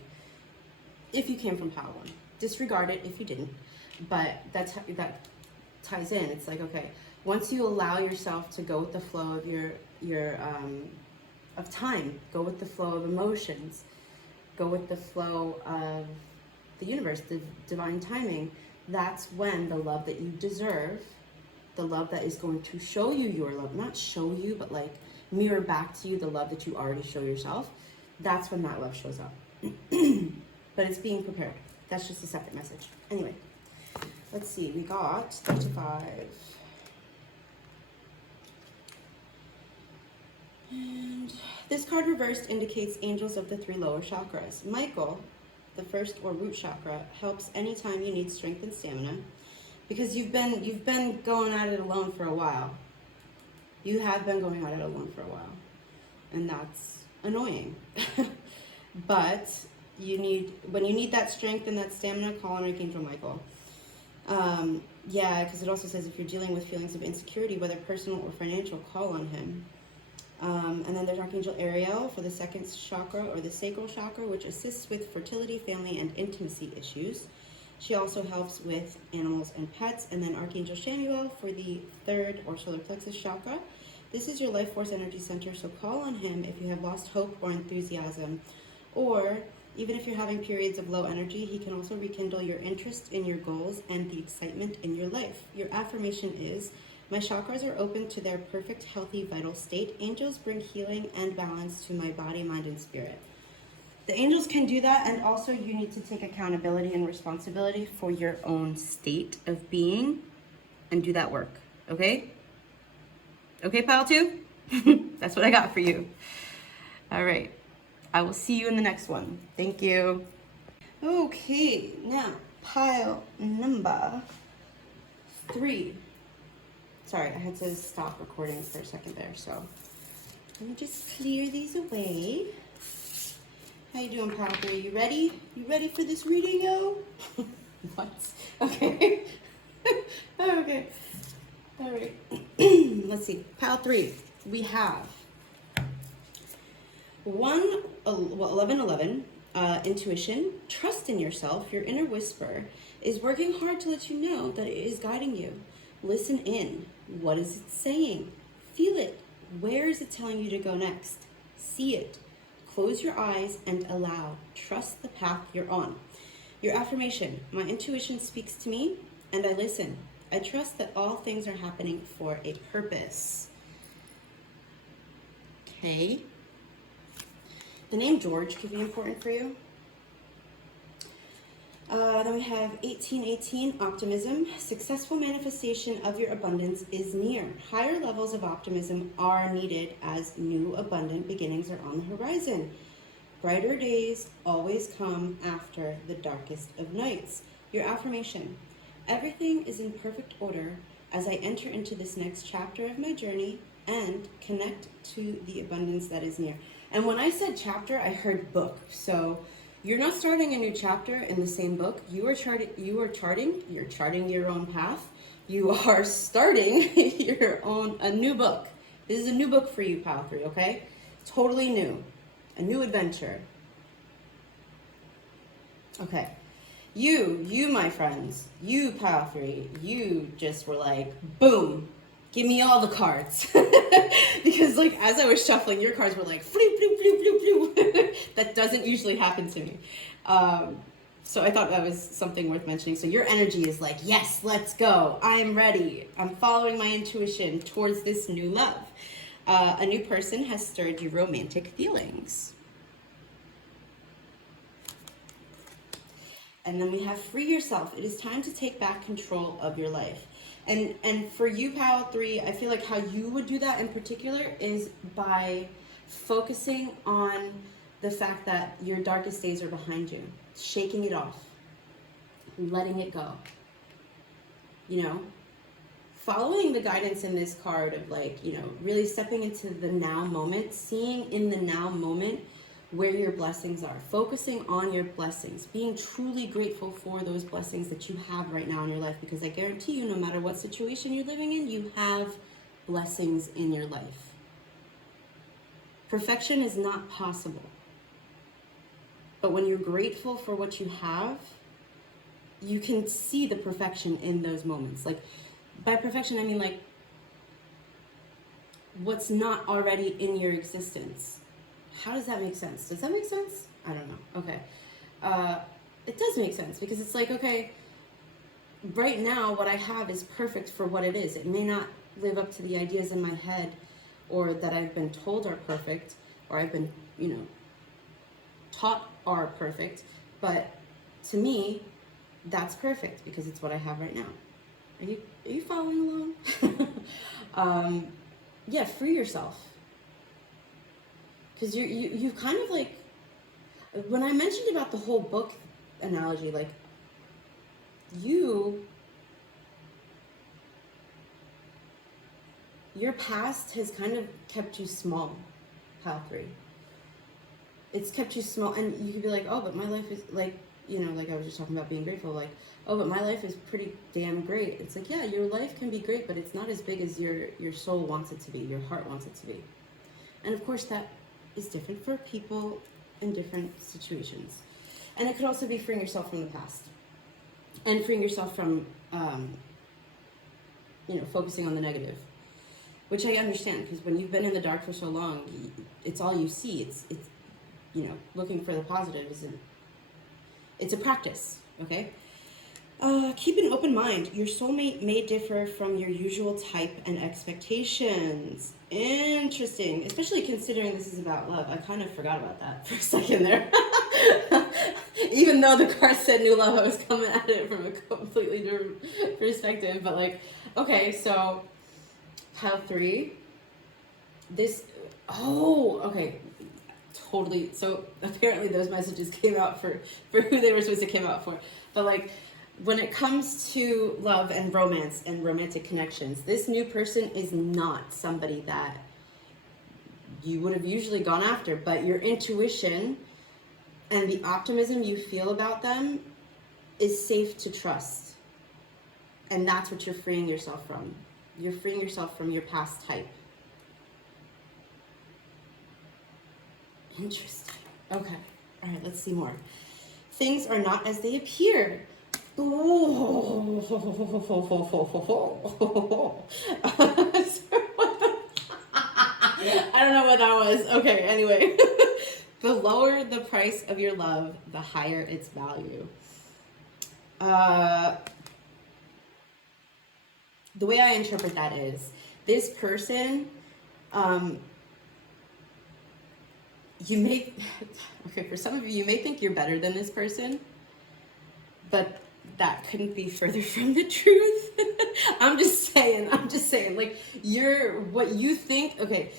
if you came from Pile 1, disregard it if you didn't. But that ties in. It's like, okay, once you allow yourself to go with the flow of your of time, go with the flow of emotions, go with the flow of the universe, the divine timing, that's when the love that you deserve, the love that is going to show you your love, not show you, but like mirror back to you the love that you already show yourself, that's when that love shows up. But it's being prepared. That's just a separate message. Anyway, let's see, we got 35. And this card reversed indicates angels of the 3 lower chakras. Michael, the first or root chakra, helps anytime you need strength and stamina, because you've been going at it alone for a while. You have been going at it alone for a while, and that's annoying. But when you need that strength and that stamina, call on Archangel Michael. Yeah, because it also says if you're dealing with feelings of insecurity, whether personal or financial, call on him. And then there's Archangel Ariel for the 2nd chakra or the sacral chakra, which assists with fertility, family, and intimacy issues. She also helps with animals and pets. And then Archangel Shamuel for the 3rd or solar plexus chakra. This is your life force energy center, so call on him if you have lost hope or enthusiasm. Or even if you're having periods of low energy, he can also rekindle your interest in your goals and the excitement in your life. Your affirmation is, my chakras are open to their perfect, healthy, vital state. Angels bring healing and balance to my body, mind, and spirit. The angels can do that, and also you need to take accountability and responsibility for your own state of being and do that work, okay? Okay, Pile 2? That's what I got for you. All right. I will see you in the next one. Thank you. Okay, now pile number 3. Sorry, I had to stop recording for a second there, so let me just clear these away. How you doing, pile 3? You ready? You ready for this reading, yo? What? Okay. Okay. All right. Let's see. Pile 3. We have 11:11. Intuition. Trust in yourself. Your inner whisper is working hard to let you know that it is guiding you. Listen in. What is it saying? Feel it. Where is it telling you to go next? See it. Close your eyes and allow. Trust the path you're on. Your affirmation. My intuition speaks to me and I listen. I trust that all things are happening for a purpose. Okay. The name George could be important for you. Then we have 1818, Optimism. Successful manifestation of your abundance is near. Higher levels of optimism are needed as new abundant beginnings are on the horizon. Brighter days always come after the darkest of nights. Your affirmation. Everything is in perfect order as I enter into this next chapter of my journey and connect to the abundance that is near. And when I said chapter, I heard book. So you're not starting a new chapter in the same book. You're charting your own path. You are starting a new book. This is a new book for you, Pile 3, okay? Totally new. A new adventure. Okay. You, my friends, you, pile 3, you just were like, boom, give me all the cards. Because like, as I was shuffling, your cards were like, floop, floop, floop, floop, floop. That doesn't usually happen to me. So I thought that was something worth mentioning. So your energy is like, yes, let's go. I'm ready. I'm following my intuition towards this new love. A new person has stirred your romantic feelings. And then we have free yourself. It is time to take back control of your life. And for you, pile 3, I feel like how you would do that in particular is by focusing on the fact that your darkest days are behind you, shaking it off, letting it go. You know, following the guidance in this card of like, you know, really stepping into the now moment, seeing in the now moment where your blessings are, focusing on your blessings, being truly grateful for those blessings that you have right now in your life, because I guarantee you, no matter what situation you're living in, you have blessings in your life. Perfection is not possible. But when you're grateful for what you have, you can see the perfection in those moments. Like, by perfection, I mean like what's not already in your existence. How does that make sense? Does that make sense? I don't know. Okay. It does make sense, because it's like, okay, right now what I have is perfect for what it is. It may not live up to the ideas in my head or that I've been told are perfect, or I've been, you know, taught are perfect, but to me, that's perfect because it's what I have right now. Are you following along? Yeah, free yourself. Because you kind of like, when I mentioned about the whole book analogy, like your past has kind of kept you small, pile 3. It's kept you small, and you could be like, oh, but my life is like, you know, like I was just talking about being grateful, like, oh, but my life is pretty damn great. It's like, yeah, your life can be great, but it's not as big as your soul wants it to be, your heart wants it to be. And of course that is different for people in different situations. And it could also be freeing yourself from the past and freeing yourself from, you know, focusing on the negative, which I understand, because when you've been in the dark for so long, it's all you see. It's you know, looking for the positive it's a practice, okay? Keep an open mind. Your soulmate may differ from your usual type and expectations. Interesting, especially considering this is about love. I kind of forgot about that for a second there. Even though the card said new love, I was coming at it from a completely different perspective. But like, okay, so pile 3. Okay, totally. So apparently those messages came out for who they were supposed to come out for. But like, when it comes to love and romance and romantic connections, this new person is not somebody that you would have usually gone after, but your intuition and the optimism you feel about them is safe to trust. And that's what you're freeing yourself from. You're freeing yourself from your past type. Interesting. Okay. All right, let's see more. Things are not as they appear. I don't know what that was. Okay, anyway. The lower the price of your love, the higher its value. The way I interpret that is, this person, for some of you, you may think you're better than this person, but that couldn't be further from the truth. I'm just saying, like, what you think, okay,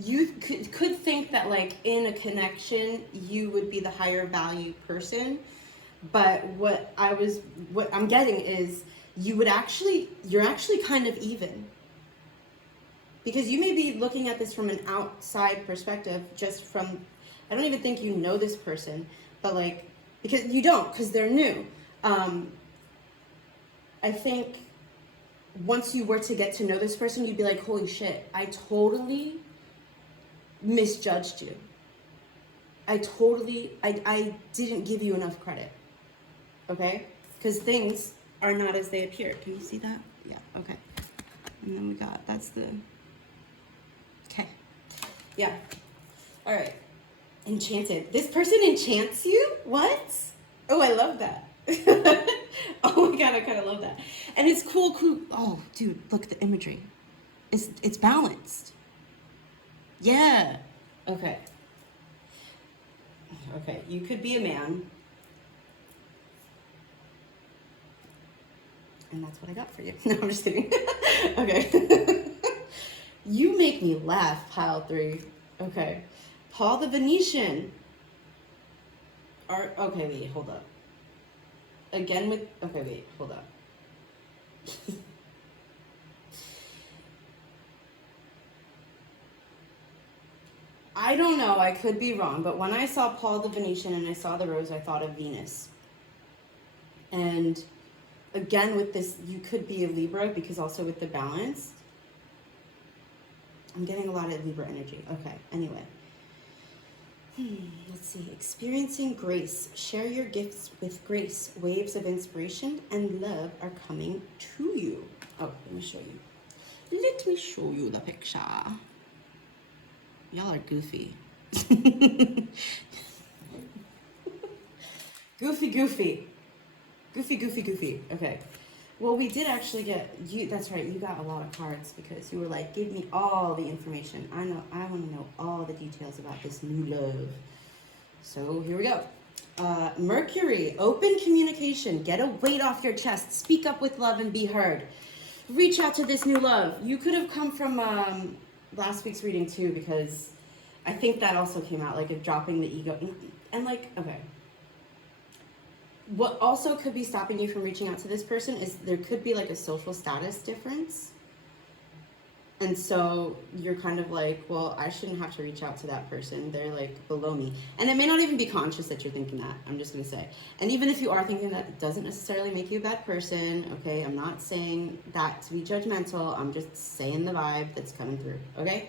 you could think that, like, in a connection, you would be the higher value person, but what I'm getting is, you're actually kind of even. Because you may be looking at this from an outside perspective, just from, I don't even think you know this person, but like, because you don't, because they're new. I think once you were to get to know this person, you'd be like, holy shit, I totally misjudged you. I didn't give you enough credit. okay? Because things are not as they appear. Can you see that? Yeah, okay. And then we got, that's the, okay. Yeah. All right. Enchanted. This person enchants you? What? Oh, I love that. Oh my God, I kind of love that. And it's cool. Oh, dude, look at the imagery. It's balanced. Yeah. Okay. Okay, you could be a man. And that's what I got for you. No, I'm just kidding. Okay. You make me laugh, pile 3. Okay. Paul the Venetian. Okay, wait, hold up. Again with, okay, wait, hold up. I don't know, I could be wrong, but when I saw Paul the Venetian and I saw the rose, I thought of Venus. And again with this, you could be a Libra because also with the balance. I'm getting a lot of Libra energy. Okay, anyway. Let's see. Experiencing grace. Share your gifts with grace. Waves of inspiration and love are coming to you. Oh, let me show you. Let me show you the picture. Y'all are goofy. Goofy. Okay. Well, we did actually get you. That's right. You got a lot of cards because you were like, give me all the information. I want to know all the details about this new love. So here we go. Mercury, open communication. Get a weight off your chest. Speak up with love and be heard. Reach out to this new love. You could have come from last week's reading too, because I think that also came out, like, of dropping the ego. And like, okay. What also could be stopping you from reaching out to this person is there could be like a social status difference. And so you're kind of like, well, I shouldn't have to reach out to that person. They're like below me. And it may not even be conscious that you're thinking that. I'm just going to say. And even if you are thinking that, it doesn't necessarily make you a bad person. Okay. I'm not saying that to be judgmental. I'm just saying the vibe that's coming through. Okay.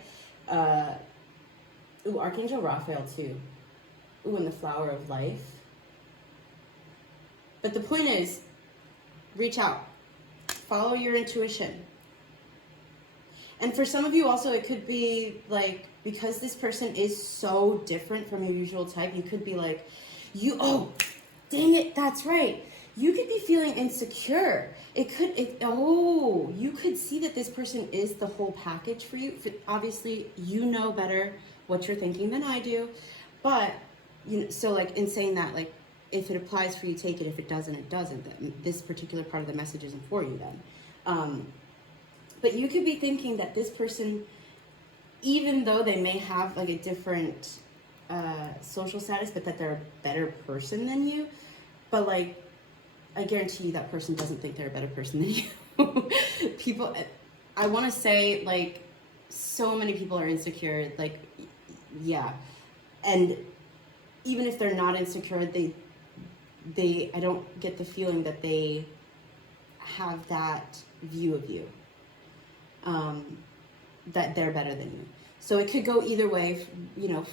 Ooh, Archangel Raphael too. Ooh, and the Flower of Life. But the point is, reach out. Follow your intuition. And for some of you also, it could be like, because this person is so different from your usual type, you could be like, oh, dang it, that's right. You could be feeling insecure. You could see that this person is the whole package for you. Obviously, you know better what you're thinking than I do. But, so like in saying that, like, if it applies for you, take it. If it doesn't, it doesn't. This particular part of the message isn't for you then. But you could be thinking that this person, even though they may have like a different social status, but that they're a better person than you. But like, I guarantee you that person doesn't think they're a better person than you. People, I want to say, like, so many people are insecure. Like, yeah. And even if they're not insecure, I don't get the feeling that they have that view of you, that they're better than you. So it could go either way.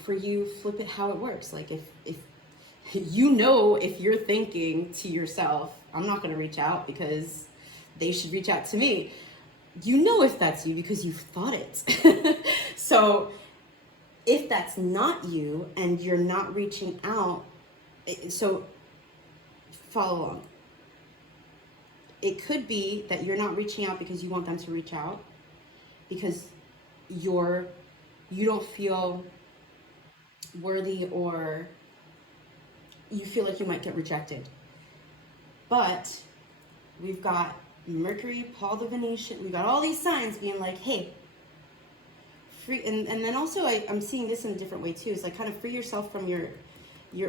For you, flip it how it works. Like if if you're thinking to yourself, I'm not going to reach out because they should reach out to me. If that's you because you've thought it. So if that's not you and you're not reaching out, so follow along. It could be that you're not reaching out because you want them to reach out, because you don't feel worthy, or you feel like you might get rejected. But we've got Mercury, Paul the Venetian, we've got all these signs being like, hey, free. And then also I'm seeing this in a different way too. It's like, kind of free yourself from your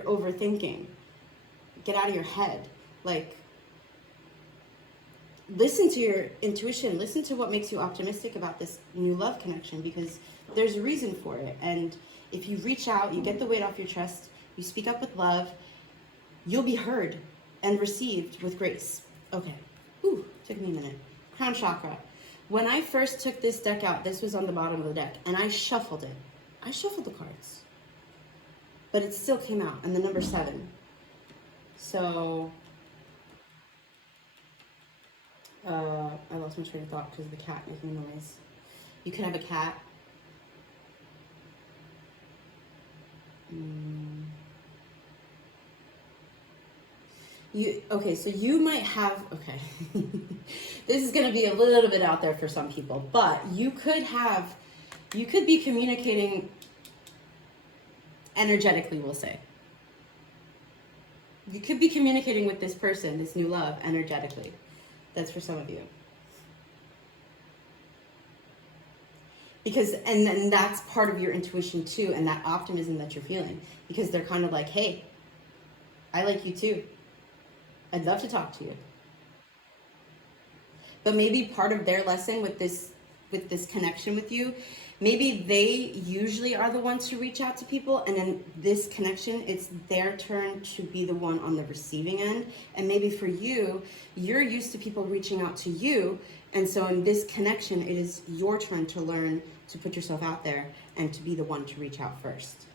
overthinking. Get out of your head. Like, listen to your intuition. Listen to what makes you optimistic about this new love connection, because there's a reason for it. And if you reach out, you get the weight off your chest, you speak up with love, you'll be heard and received with grace. Okay. Ooh, took me a minute. Crown chakra. When I first took this deck out, this was on the bottom of the deck, and I shuffled it. I shuffled the cards. But it still came out, and the number 7. So I lost my train of thought because of the cat making noise. You could have a cat. Okay, so you might have, okay. This is going to be a little bit out there for some people, but you could be communicating energetically, we'll say. You could be communicating with this person, this new love, energetically. That's for some of you. Because, and then that's part of your intuition too, and that optimism that you're feeling. Because they're kind of like, hey, I like you too. I'd love to talk to you. But maybe part of their lesson with this connection with you, maybe they usually are the ones to reach out to people, and in this connection, it's their turn to be the one on the receiving end. And maybe for you, you're used to people reaching out to you, and so in this connection, it is your turn to learn to put yourself out there and to be the one to reach out first.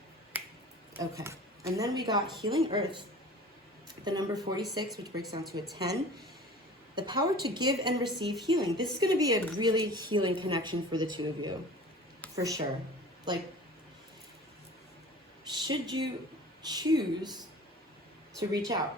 Okay, and then we got Healing Earth, the number 46, which breaks down to a 10. The power to give and receive healing. This is going to be a really healing connection for the two of you, for sure. Like, should you choose to reach out,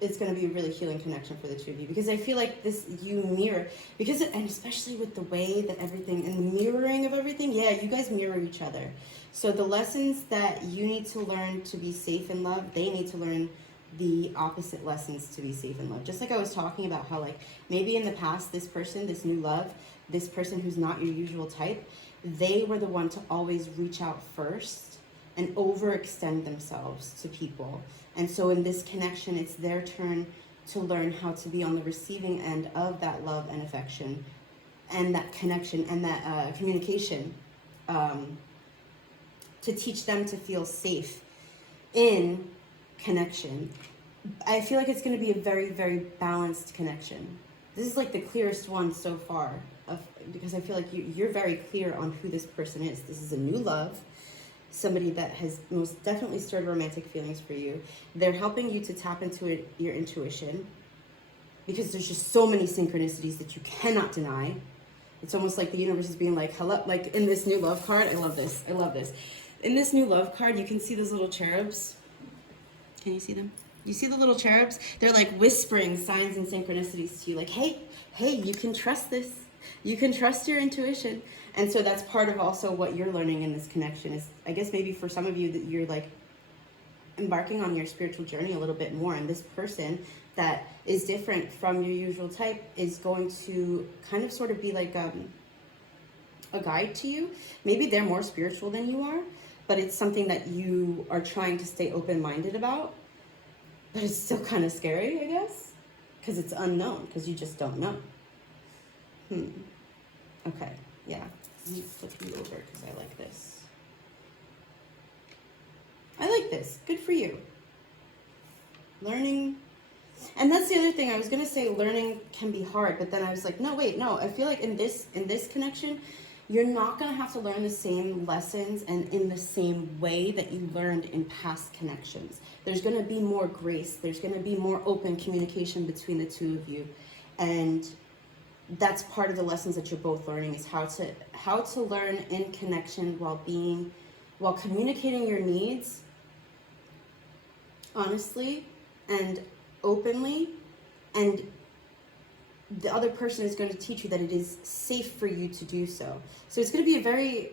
it's going to be a really healing connection for the two of you, because I feel like this, you mirror, because, and especially with the way that everything, and the mirroring of everything, yeah, you guys mirror each other. So the lessons that you need to learn to be safe in love, they need to learn the opposite lessons to be safe in love. Just like I was talking about how, like, maybe in the past, this person, this new love, this person who's not your usual type, they were the one to always reach out first and overextend themselves to people. And so in this connection, it's their turn to learn how to be on the receiving end of that love and affection and that connection and that communication, to teach them to feel safe in connection. I feel like it's going to be a very, very balanced connection. This is like the clearest one so far, because I feel like you're very clear on who this person is. This is a new love, somebody that has most definitely stirred romantic feelings for you. They're helping you to tap into your intuition, because there's just so many synchronicities that you cannot deny. It's almost like the universe is being like, hello, like in this new love card. I love this. I love this. In this new love card, you can see those little cherubs. Can you see them? You see the little cherubs? They're like whispering signs and synchronicities to you, like, hey, you can trust this. You can trust your intuition. And so that's part of also what you're learning in this connection is, I guess maybe for some of you, that you're like embarking on your spiritual journey a little bit more. And this person that is different from your usual type is going to kind of sort of be like a guide to you. Maybe they're more spiritual than you are, but it's something that you are trying to stay open-minded about. But it's still kind of scary, I guess, because it's unknown, because you just don't know. Okay, yeah. Let me flip you over because I like this. I like this. Good for you. Learning. And that's the other thing. I was going to say learning can be hard, but then I was like, no, wait, no. I feel like in this connection, you're not going to have to learn the same lessons and in the same way that you learned in past connections. There's going to be more grace. There's going to be more open communication between the two of you. And that's part of the lessons that you're both learning, is how to learn in connection while communicating your needs honestly and openly, and the other person is going to teach you that it is safe for you to do so. So it's going to be a very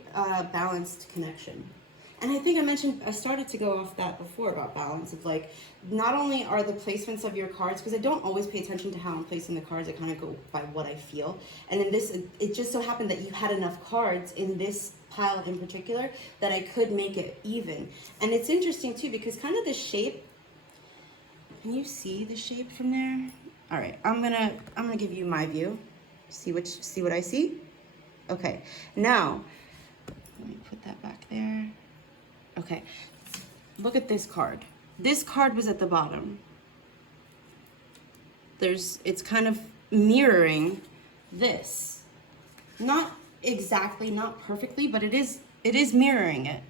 balanced connection. And I think I started to go off that before about balance of like, not only are the placements of your cards, because I don't always pay attention to how I'm placing the cards, I kind of go by what I feel. And in this, it just so happened that you had enough cards in this pile in particular that I could make it even. And it's interesting too, because kind of the shape, can you see the shape from there? All right, I'm gonna give you my view. See what I see? Okay, now, let me put that back there. Okay, look at this card. This card was at the bottom. It's kind of mirroring this. Not exactly, not perfectly, but it is mirroring it.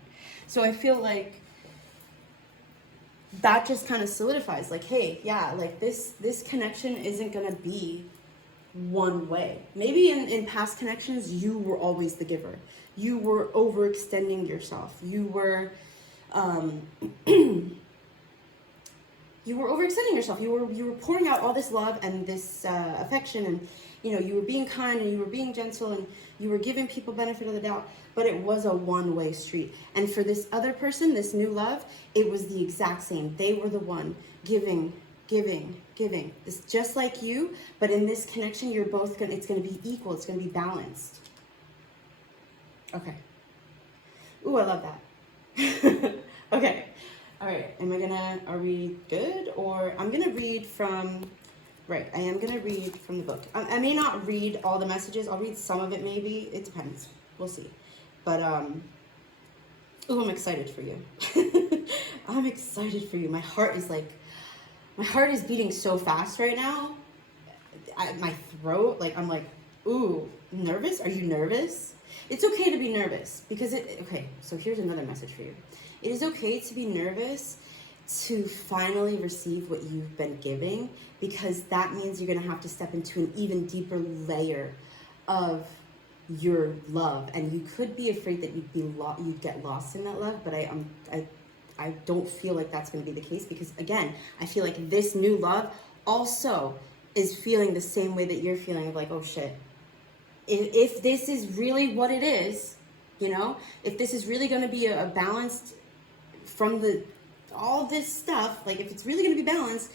So I feel like that just kind of solidifies, like, hey, yeah, like this connection isn't gonna be one way. Maybe in past connections, you were always the giver. You were overextending yourself. You were you were overextending yourself. You were pouring out all this love and this affection, and you know, you were being kind and you were being gentle and you were giving people benefit of the doubt, but it was a one-way street. And for this other person, this new love, it was the exact same. They were the one giving. It's just like you, but in this connection, you're both gonna, it's gonna be equal, it's gonna be balanced. Okay. Ooh, I love that. Okay. All right, are we good? Or I'm gonna read from, right, I am gonna read from the book. I may not read all the messages. I'll read some of it maybe. It depends. We'll see. But, ooh, I'm excited for you. I'm excited for you. My heart is beating so fast right now. My throat, like, I'm like, ooh, nervous? Are you nervous? It's okay to be nervous because okay, so here's another message for you. It is okay to be nervous to finally receive what you've been giving, because that means you're going to have to step into an even deeper layer of your love, and you could be afraid that you'd get lost in that love, but I don't feel like that's going to be the case, because again, I feel like this new love also is feeling the same way that you're feeling, of like, oh shit, if this is really what it is, you know, if this is really going to be a balanced from all this stuff, like if it's really going to be balanced,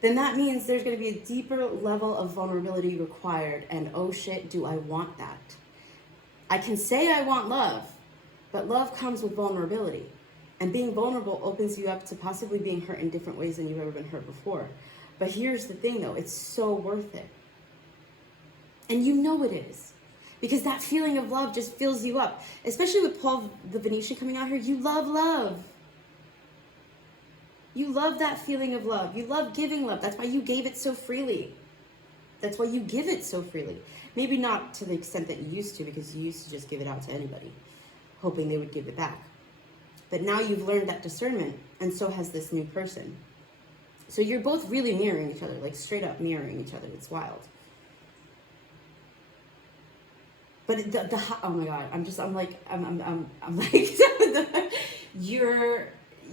then that means there's going to be a deeper level of vulnerability required. And oh shit, do I want that? I can say I want love, but love comes with vulnerability. And being vulnerable opens you up to possibly being hurt in different ways than you've ever been hurt before. But here's the thing though, it's so worth it. And you know it is. Because that feeling of love just fills you up. Especially with Paul the Venetian coming out here, you love love. You love that feeling of love. You love giving love. That's why you gave it so freely. That's why you give it so freely. Maybe not to the extent that you used to, because you used to just give it out to anybody, hoping they would give it back. But now you've learned that discernment, and so has this new person. So you're both really mirroring each other, like straight up mirroring each other. It's wild. But oh my God, I'm like,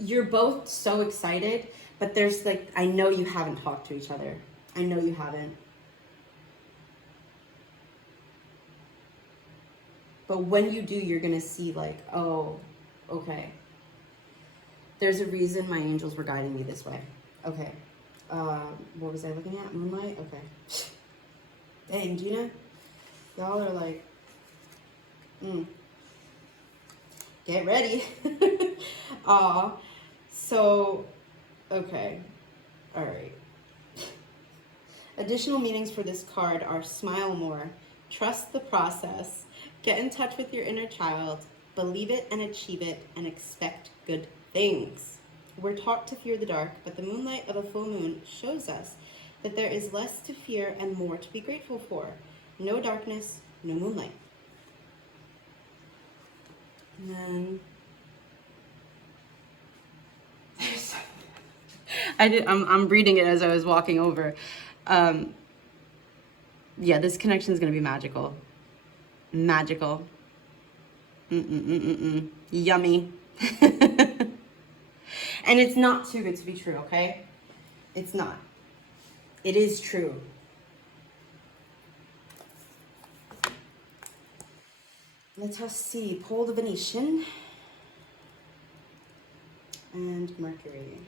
you're both so excited, but there's like, I know you haven't talked to each other. I know you haven't. But when you do, you're gonna see like, oh, okay. There's a reason my angels were guiding me this way. Okay. What was I looking at? Moonlight? Okay. Dang, Gina. Y'all are like, get ready. So, okay. All right. Additional meanings for this card are smile more, trust the process, get in touch with your inner child, believe it and achieve it, and expect good things. We're taught to fear the dark, but the moonlight of a full moon shows us that there is less to fear and more to be grateful for. No darkness, no moonlight. And then I'm reading it as I was walking over. Yeah, this connection is going to be magical. Magical. Yummy. And it's not too good to be true, okay? It's not. It is true. Let us see. Paul the Venetian and Mercury.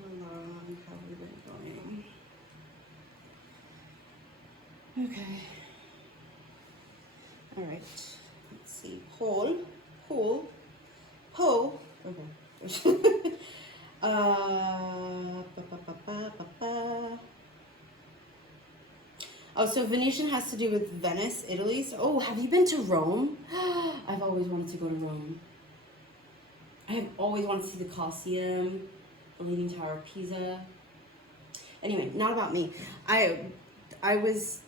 How have we been going? Okay. All right. Let's see. Paul. Okay. Oh, so Venetian has to do with Venice, Italy. So, oh, have you been to Rome? I've always wanted to go to Rome. I have always wanted to see the Colosseum, the Leaning Tower of Pisa. Anyway, not about me. I was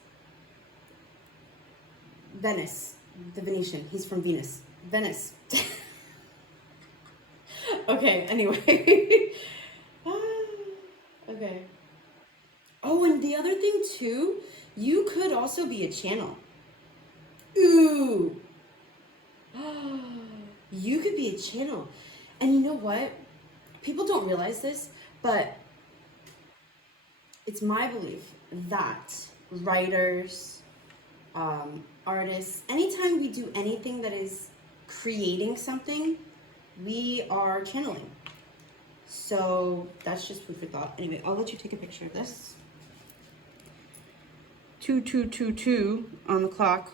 Venice, the Venetian. He's from Venus. Venice. Okay, anyway. Okay. Oh, and the other thing too, you could also be a channel. Ooh. You could be a channel. And you know what? People don't realize this, but it's my belief that writers, artists, anytime we do anything that is creating something, we are channeling. So that's just food for thought. Anyway, I'll let you take a picture of this. 2222 on the clock.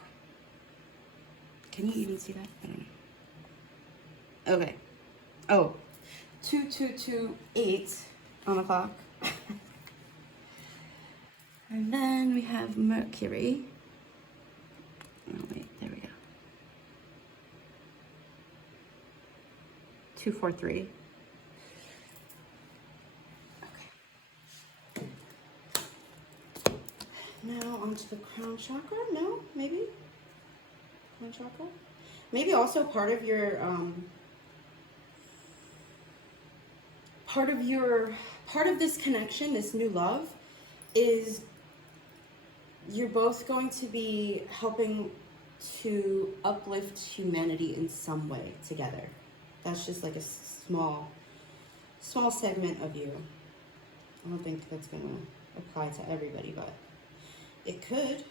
Can you even see that? I don't know. Okay. Oh, 2228 on the clock. And then we have Mercury. Oh wait, there we go. 243. Okay. Now onto the crown chakra. No, maybe crown chakra. Maybe also part of this connection, this new love, is you're both going to be helping to uplift humanity in some way together. That's just like a small segment of you. I don't think that's gonna apply to everybody, but it could.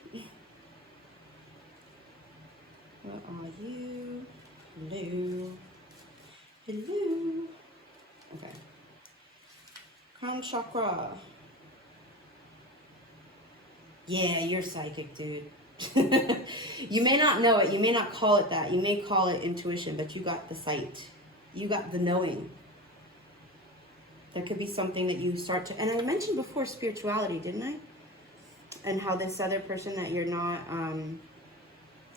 What are you? Hello. Hello. Okay. Crown chakra. Yeah, you're psychic, dude. You may not know it. You may not call it that. You may call it intuition, but you got the sight. You got the knowing. There could be something that you start to... And I mentioned before spirituality, didn't I? And how this other person that you're not...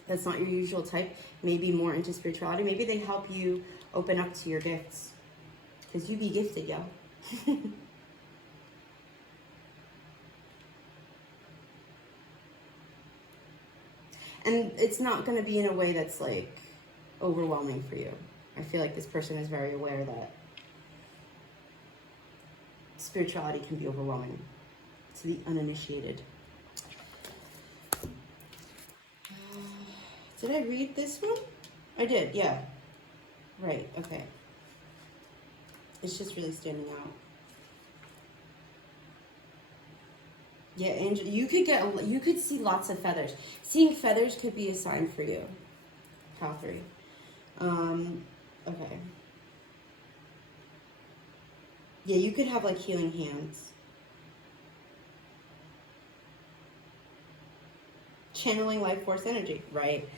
that's not your usual type, may be more into spirituality. Maybe they help you open up to your gifts. Because you be gifted, yo. And it's not going to be in a way that's like overwhelming for you. I feel like this person is very aware that spirituality can be overwhelming to the uninitiated. Did I read this one? I did, yeah. Right, okay. It's just really standing out. Yeah, Angel, you could see lots of feathers. Seeing feathers could be a sign for you. Pal 3. Okay. Yeah, you could have like healing hands. Channeling life force energy, right?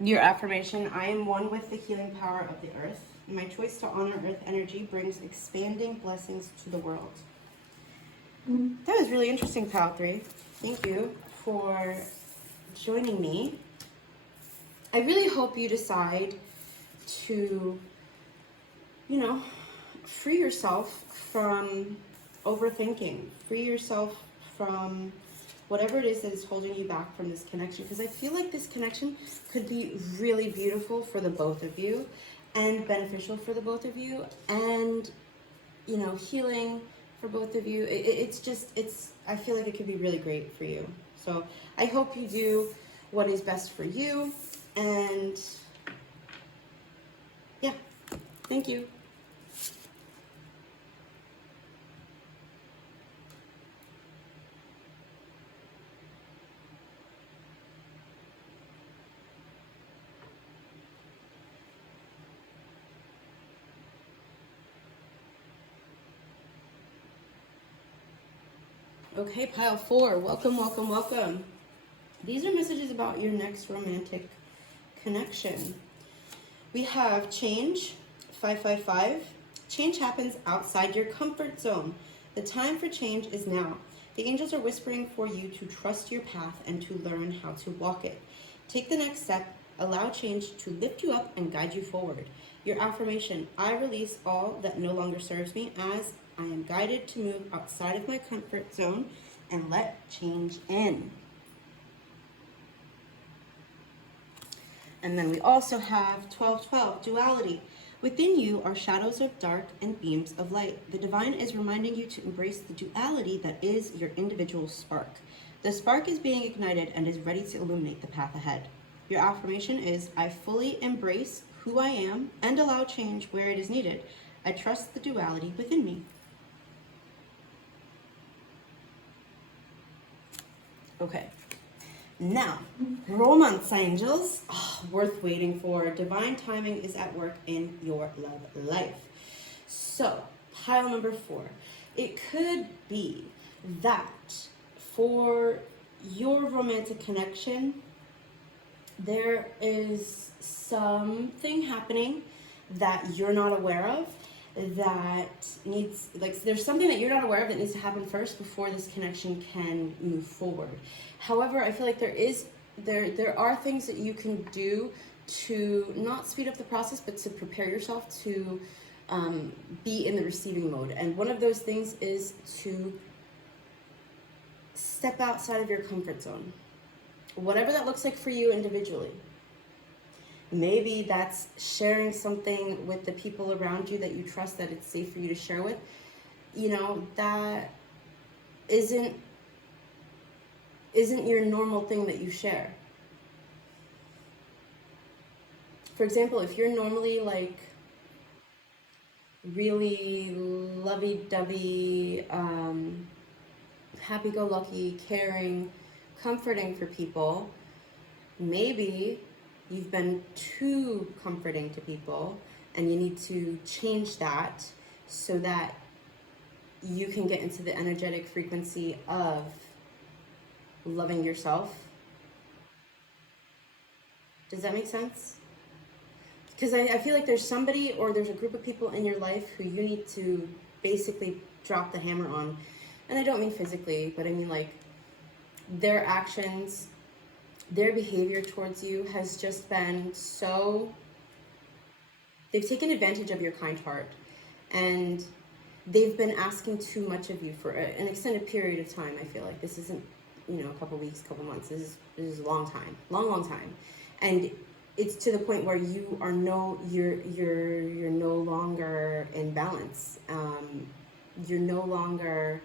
Your affirmation: I am one with the healing power of the earth. My choice to honor earth energy brings expanding blessings to the world. That was really interesting, Pal 3. Thank you for joining me. I really hope you decide to, free yourself from overthinking. Free yourself from whatever it is that is holding you back from this connection. Because I feel like this connection could be really beautiful for the both of you and beneficial for the both of you, and, healing for both of you. I feel like it could be really great for you. So I hope you do what is best for you. And yeah, thank you. Okay, pile 4, welcome, welcome, welcome. These are messages about your next romantic connection. We have change, 555. Change happens outside your comfort zone. The time for change is now. The angels are whispering for you to trust your path and to learn how to walk it. Take the next step. Allow change to lift you up and guide you forward. Your affirmation: I release all that no longer serves me as I am guided to move outside of my comfort zone and let change in. And then we also have 12-12, duality. Within you are shadows of dark and beams of light. The divine is reminding you to embrace the duality that is your individual spark. The spark is being ignited and is ready to illuminate the path ahead. Your affirmation is, I fully embrace who I am and allow change where it is needed. I trust the duality within me. Okay. Now, romance angels, worth waiting for. Divine timing is at work in your love life. So, pile number 4. It could be that for your romantic connection, there is something happening that you're not aware of that needs, like, there's something that you're not aware of that needs to happen first before this connection can move forward. However, I feel like there are things that you can do to not speed up the process, but to prepare yourself to be in the receiving mode. And one of those things is to step outside of your comfort zone, whatever that looks like for you individually. Maybe that's sharing something with the people around you that you trust, that it's safe for you to share with. You know, that isn't your normal thing that you share. For example, if you're normally like really lovey-dovey, happy-go-lucky, caring, comforting for people, maybe you've been too comforting to people and you need to change that so that you can get into the energetic frequency of loving yourself. Does that make sense? Because I feel like there's somebody or there's a group of people in your life who you need to basically drop the hammer on. And I don't mean physically, but I mean like their actions, their behavior towards you has just been so, they've taken advantage of your kind heart, and they've been asking too much of you for an extended period of time. I feel like this isn't, you know, a couple weeks, couple months. This is a long time, long time. And it's to the point where you are you're no longer in balance. You're no longer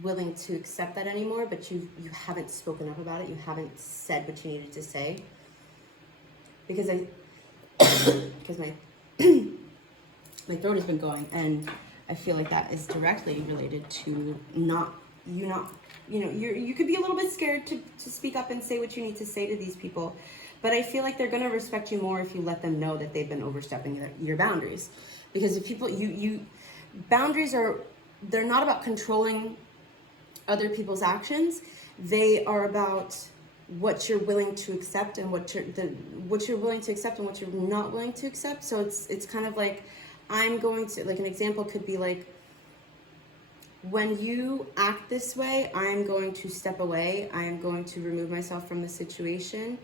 willing to accept that anymore, but you haven't spoken up about it. You haven't said what you needed to say. Because my my throat has been going, and I feel like that is directly related to you could be a little bit scared to speak up and say what you need to say to these people, but I feel like they're going to respect you more if you let them know that they've been overstepping your boundaries. Because if people, boundaries they're not about controlling other people's actions. They are about what you're willing to accept and what you're willing to accept and what you're not willing to accept. So it's kind of like, I'm going to, like, an example could be like, when you act this way, I'm going to step away. I am going to remove myself from the situation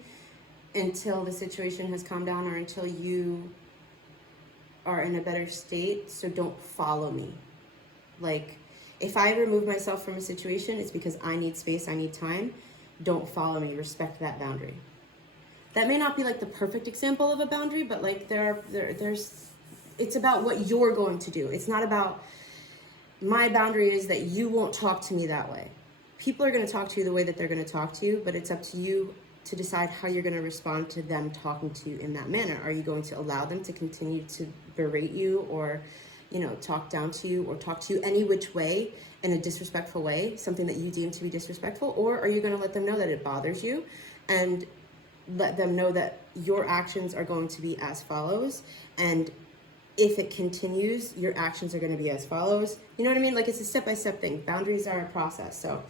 until the situation has calmed down or until you are in a better state. So don't follow me. Like, if I remove myself from a situation, it's because I need space, I need time. Don't follow me. Respect that boundary. That may not be like the perfect example of a boundary, but like there's it's about what you're going to do. It's not about, my boundary is that you won't talk to me that way. People are going to talk to you the way that they're going to talk to you, but it's up to you to decide how you're going to respond to them talking to you in that manner. Are you going to allow them to continue to berate you, or, you know, talk down to you, or talk to you any which way in a disrespectful way, something that you deem to be disrespectful? Or are you going to let them know that it bothers you and let them know that your actions are going to be as follows, and if it continues, your actions are going to be as follows? You know what I mean? Like, it's a step-by-step thing. Boundaries are a process. So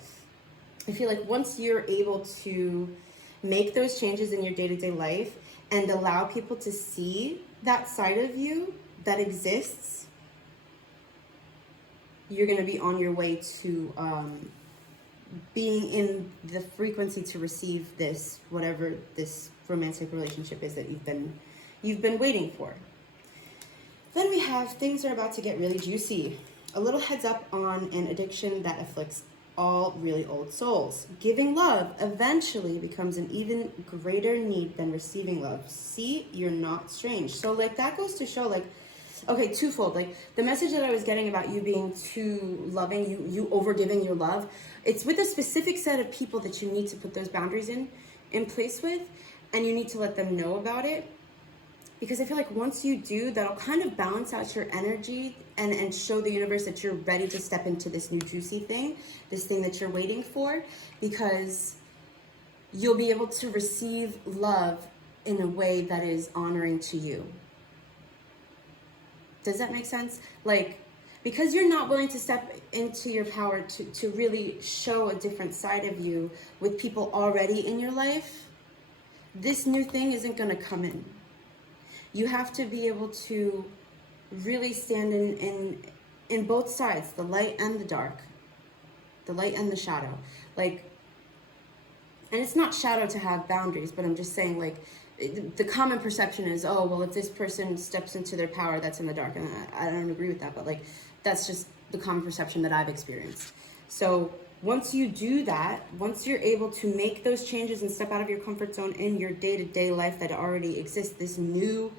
I feel like once you're able to make those changes in your day-to-day life and allow people to see that side of you that exists, you're going to be on your way to being in the frequency to receive this, whatever this romantic relationship is that you've been waiting for. Then we have, things are about to get really juicy. A little heads up on an addiction that afflicts all really old souls. Giving love eventually becomes an even greater need than receiving love. See, you're not strange. So like that goes to show like, okay, twofold. Like the message that I was getting about you being too loving, you overgiving your love, it's with a specific set of people that you need to put those boundaries in place with, and you need to let them know about it. Because I feel like once you do, that'll kind of balance out your energy and show the universe that you're ready to step into this new juicy thing, this thing that you're waiting for, because you'll be able to receive love in a way that is honoring to you. Does that make sense? Like, because you're not willing to step into your power to really show a different side of you with people already in your life, this new thing isn't going to come in. You have to be able to really stand in both sides, the light and the dark, the light and the shadow. Like, and it's not shadow to have boundaries, but I'm just saying, like, the common perception is, oh, well, if this person steps into their power, that's in the dark. And I don't agree with that, but like, that's just the common perception that I've experienced. So once you do that, once you're able to make those changes and step out of your comfort zone in your day-to-day life that already exists, this new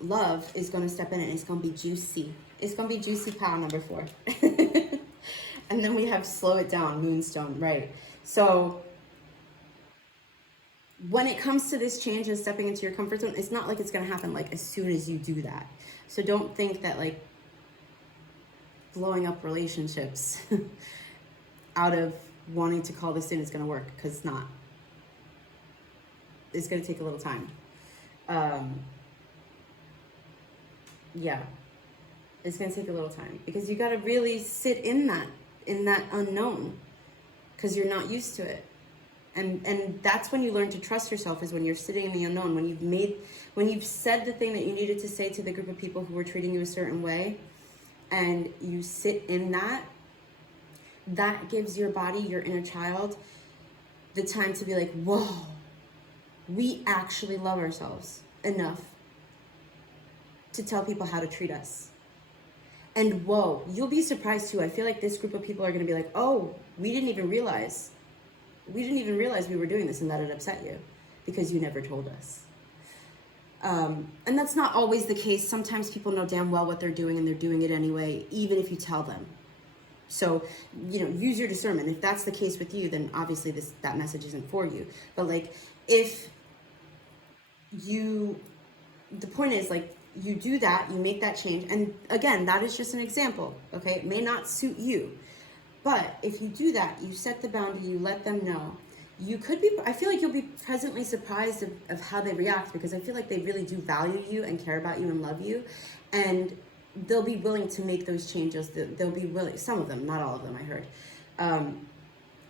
love is going to step in and it's going to be juicy. It's going to be juicy pile number 4. And then we have slow it down, moonstone, right? So when it comes to this change and stepping into your comfort zone, it's not like it's going to happen like as soon as you do that. So don't think that like blowing up relationships out of wanting to call this in is going to work, because it's not. It's going to take a little time. Yeah, it's going to take a little time, because you got to really sit in that unknown, because you're not used to it. And that's when you learn to trust yourself, is when you're sitting in the unknown, when you've said the thing that you needed to say to the group of people who were treating you a certain way, and you sit in that gives your body, your inner child, the time to be like, whoa, we actually love ourselves enough to tell people how to treat us. And whoa, you'll be surprised too. I feel like this group of people are going to be like, oh, we didn't even realize we were doing this, and that it upset you because you never told us. And that's not always the case. Sometimes people know damn well what they're doing, and they're doing it anyway, even if you tell them. So, use your discernment. If that's the case with you, then obviously that message isn't for you. But like, if the point is, like, you do that, you make that change, and again, that is just an example, okay? It may not suit you, but if you do that, you set the boundary, you let them know, I feel like you'll be pleasantly surprised of how they react, because I feel like they really do value you and care about you and love you, and they'll be willing to make those changes. They'll be willing, some of them, not all of them, I heard.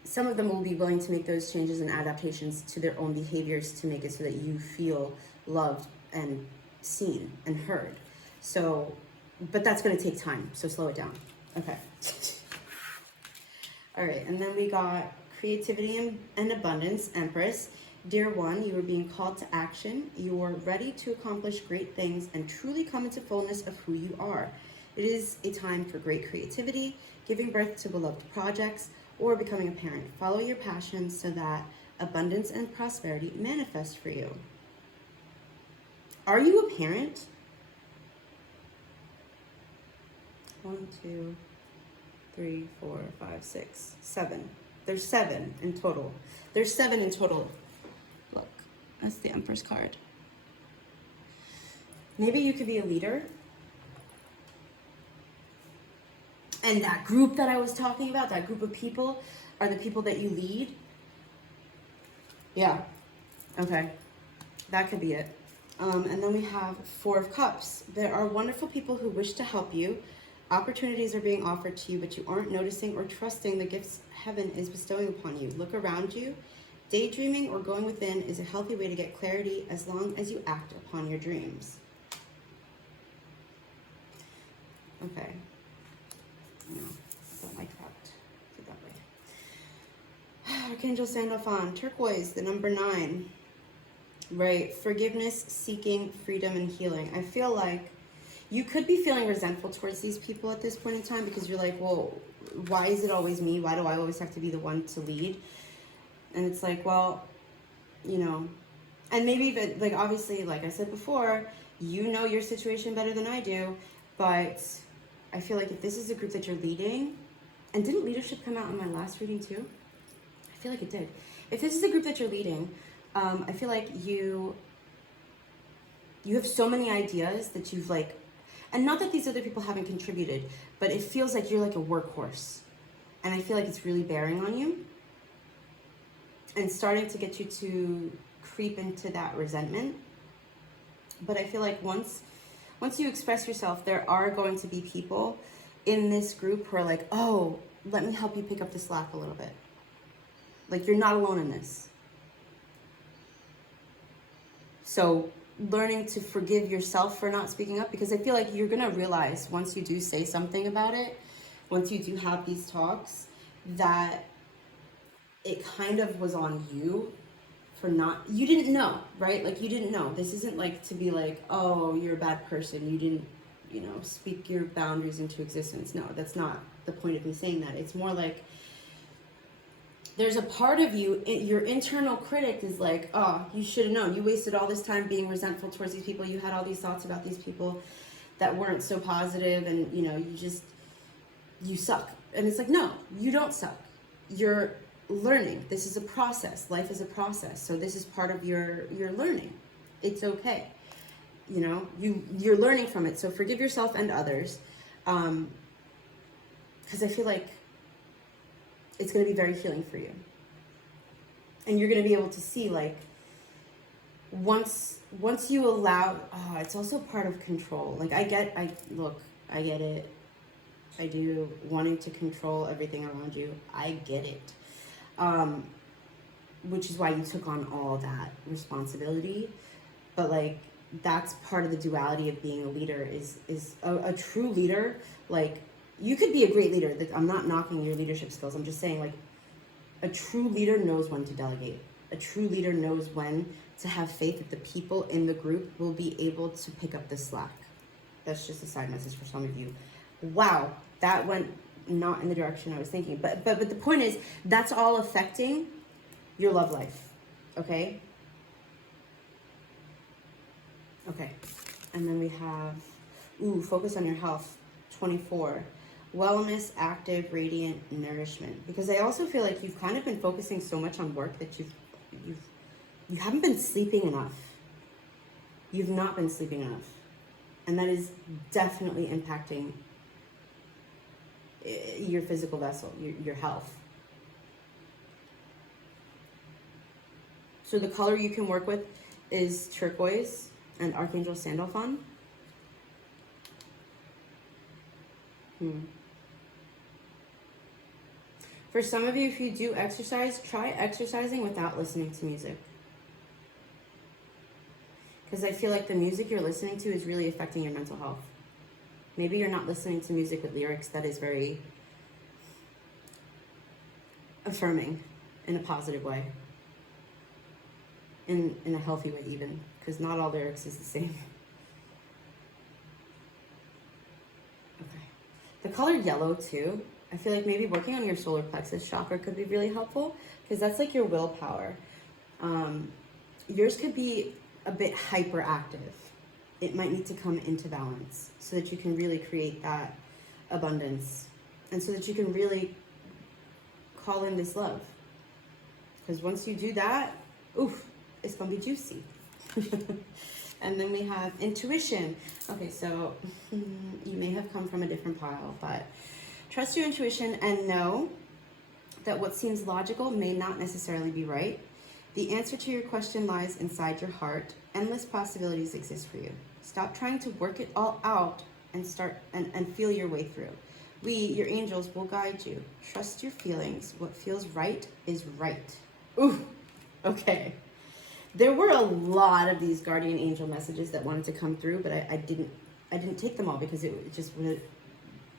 Some of them will be willing to make those changes and adaptations to their own behaviors to make it so that you feel loved and seen and heard. So, but that's going to take time, so slow it down. Okay. All right, and then we got creativity and abundance, Empress. Dear one, you are being called to action. You are ready to accomplish great things and truly come into fullness of who you are. It is a time for great creativity, giving birth to beloved projects, or becoming a parent. Follow your passions so that abundance and prosperity manifest for you. Are you a parent? 1, 2, 3, 4, 5, 6, 7. There's 7 in total. There's 7 in total. Look, that's the Empress card. Maybe you could be a leader. And that group that I was talking about, that group of people, are the people that you lead. Yeah, okay, that could be it. And then we have 4 of Cups. There are wonderful people who wish to help you. Opportunities are being offered to you, but you aren't noticing or trusting the gifts heaven is bestowing upon you. Look around you. Daydreaming or going within is a healthy way to get clarity as long as you act upon your dreams. Okay. No, don't like that. Do it that way. Archangel Sandalphon, turquoise, the number 9. Right, forgiveness, seeking, freedom, and healing. I feel like You could be feeling resentful towards these people at this point in time because you're like, well, why is it always me? Why do I always have to be the one to lead? And it's like, well, you know, and maybe even, like, obviously, like I said before, you know your situation better than I do, but I feel like if this is a group that you're leading, and didn't leadership come out in my last reading too? I feel like it did. If this is a group that you're leading, I feel like you have so many ideas that you've like, and not that these other people haven't contributed, but it feels like you're like a workhorse. And I feel like it's really bearing on you and starting to get you to creep into that resentment. But I feel like once you express yourself, there are going to be people in this group who are like, oh, let me help you pick up the slack a little bit. Like, you're not alone in this. So learning to forgive yourself for not speaking up, because I feel like you're gonna realize once you do say something about it, once you do have these talks, that it kind of was on you for not, you didn't know, right? Like, you didn't know. This isn't like to be like, oh, you're a bad person, you didn't, you know, speak your boundaries into existence. No, that's not the point of me saying that. It's more like there's a part of you, your internal critic is like, oh, you should have known. You wasted all this time being resentful towards these people. You had all these thoughts about these people that weren't so positive, and, you know, you suck. And it's like, no, you don't suck. You're learning. This is a process. Life is a process. So this is part of your learning. It's okay. You know, you're learning from it. So forgive yourself and others. Because I feel like it's going to be very healing for you. And you're going to be able to see, like, once you allow, it's also part of control. Like, I get it. I do, wanting to control everything around you. I get it. Which is why you took on all that responsibility. But, like, that's part of the duality of being a leader is a true leader. Like, you could be a great leader. I'm not knocking your leadership skills. I'm just saying, like, a true leader knows when to delegate. A true leader knows when to have faith that the people in the group will be able to pick up the slack. That's just a side message for some of you. Wow, that went not in the direction I was thinking. But the point is, that's all affecting your love life. Okay? Okay. And then we have, focus on your health, 24. Wellness, active, radiant, nourishment. Because I also feel like you've kind of been focusing so much on work that you haven't been sleeping enough. You've not been sleeping enough. And that is definitely impacting your physical vessel, your health. So the color you can work with is turquoise and Archangel Sandalphon. For some of you, if you do exercise, try exercising without listening to music. Because I feel like the music you're listening to is really affecting your mental health. Maybe you're not listening to music with lyrics that is very affirming in a positive way. In a healthy way even, because not all lyrics is the same. Okay. The color yellow too, I feel like maybe working on your solar plexus chakra could be really helpful, because that's like your willpower. Yours could be a bit hyperactive. It might need to come into balance so that you can really create that abundance, and so that you can really call in this love. Because once you do that, it's gonna be juicy. And then we have intuition. Okay, so you may have come from a different pile, but trust your intuition and know that what seems logical may not necessarily be right. The answer to your question lies inside your heart. Endless possibilities exist for you. Stop trying to work it all out and start and feel your way through. We, your angels, will guide you. Trust your feelings. What feels right is right. Okay. There were a lot of these guardian angel messages that wanted to come through, but I didn't take them all because it just would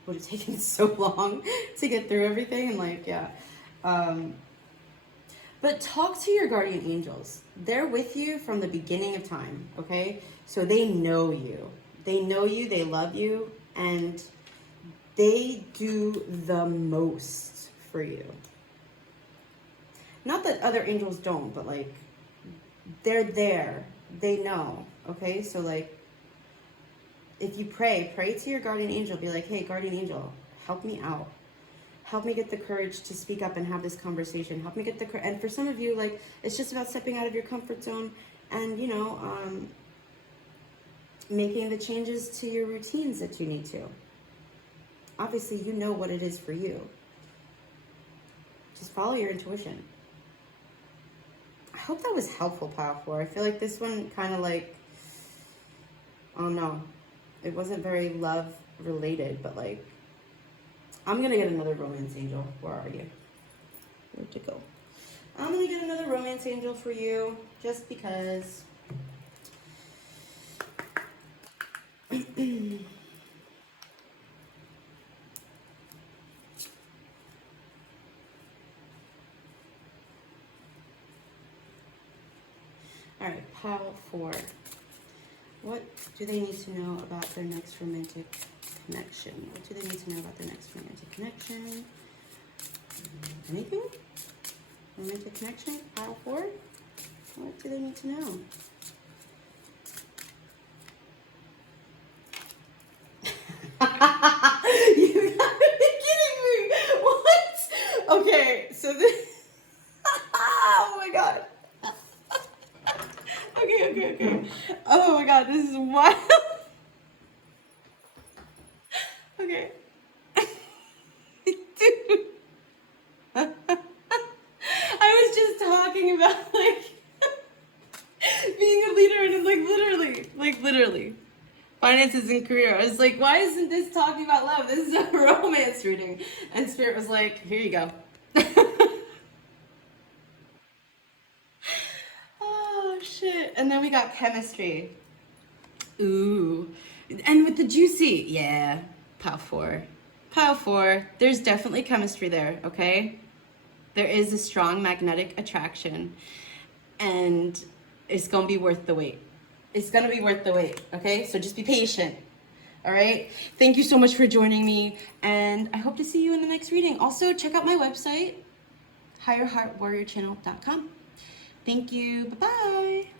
have taken so long to get through everything. And like, yeah. But talk to your guardian angels. They're with you from the beginning of time, okay? So they know you. They know you, they love you, and they do the most for you. Not that other angels don't, but like, they're there. They know, okay? So like, if you pray to your guardian angel. Be like, hey, guardian angel, help me out. Help me get the courage to speak up and have this conversation. Help me get the and for some of you, like, it's just about stepping out of your comfort zone and, you know, making the changes to your routines that you need to. Obviously, you know what it is for you. Just follow your intuition. I hope that was helpful, Pile 4. I feel like this one kind of like, oh no, it wasn't very love related, but like, I'm going to get another romance angel. Where are you? Where'd you go? I'm going to get another romance angel for you just because. All right, Pile 4. What do they need to know about their next romantic connection? What do they need to know about their next romantic connection? Anything? Romantic connection? Pile 4? What do they need to know? You gotta be kidding me! What? Okay, so this. Oh my god. Okay. Oh my god, this is wild. Okay. Dude. I was just talking about like being a leader and like literally finances and career. I was like, why isn't this talking about love? This is a romance reading. And Spirit was like, here you go. Oh shit. And then we got chemistry. Ooh. And with the juicy, yeah. Pile 4. Pile 4. There's definitely chemistry there, okay? There is a strong magnetic attraction. And it's gonna be worth the wait. It's gonna be worth the wait, okay? So just be patient, all right? Thank you so much for joining me, and I hope to see you in the next reading. Also, check out my website, higherheartwarriorchannel.com. Thank you, bye-bye.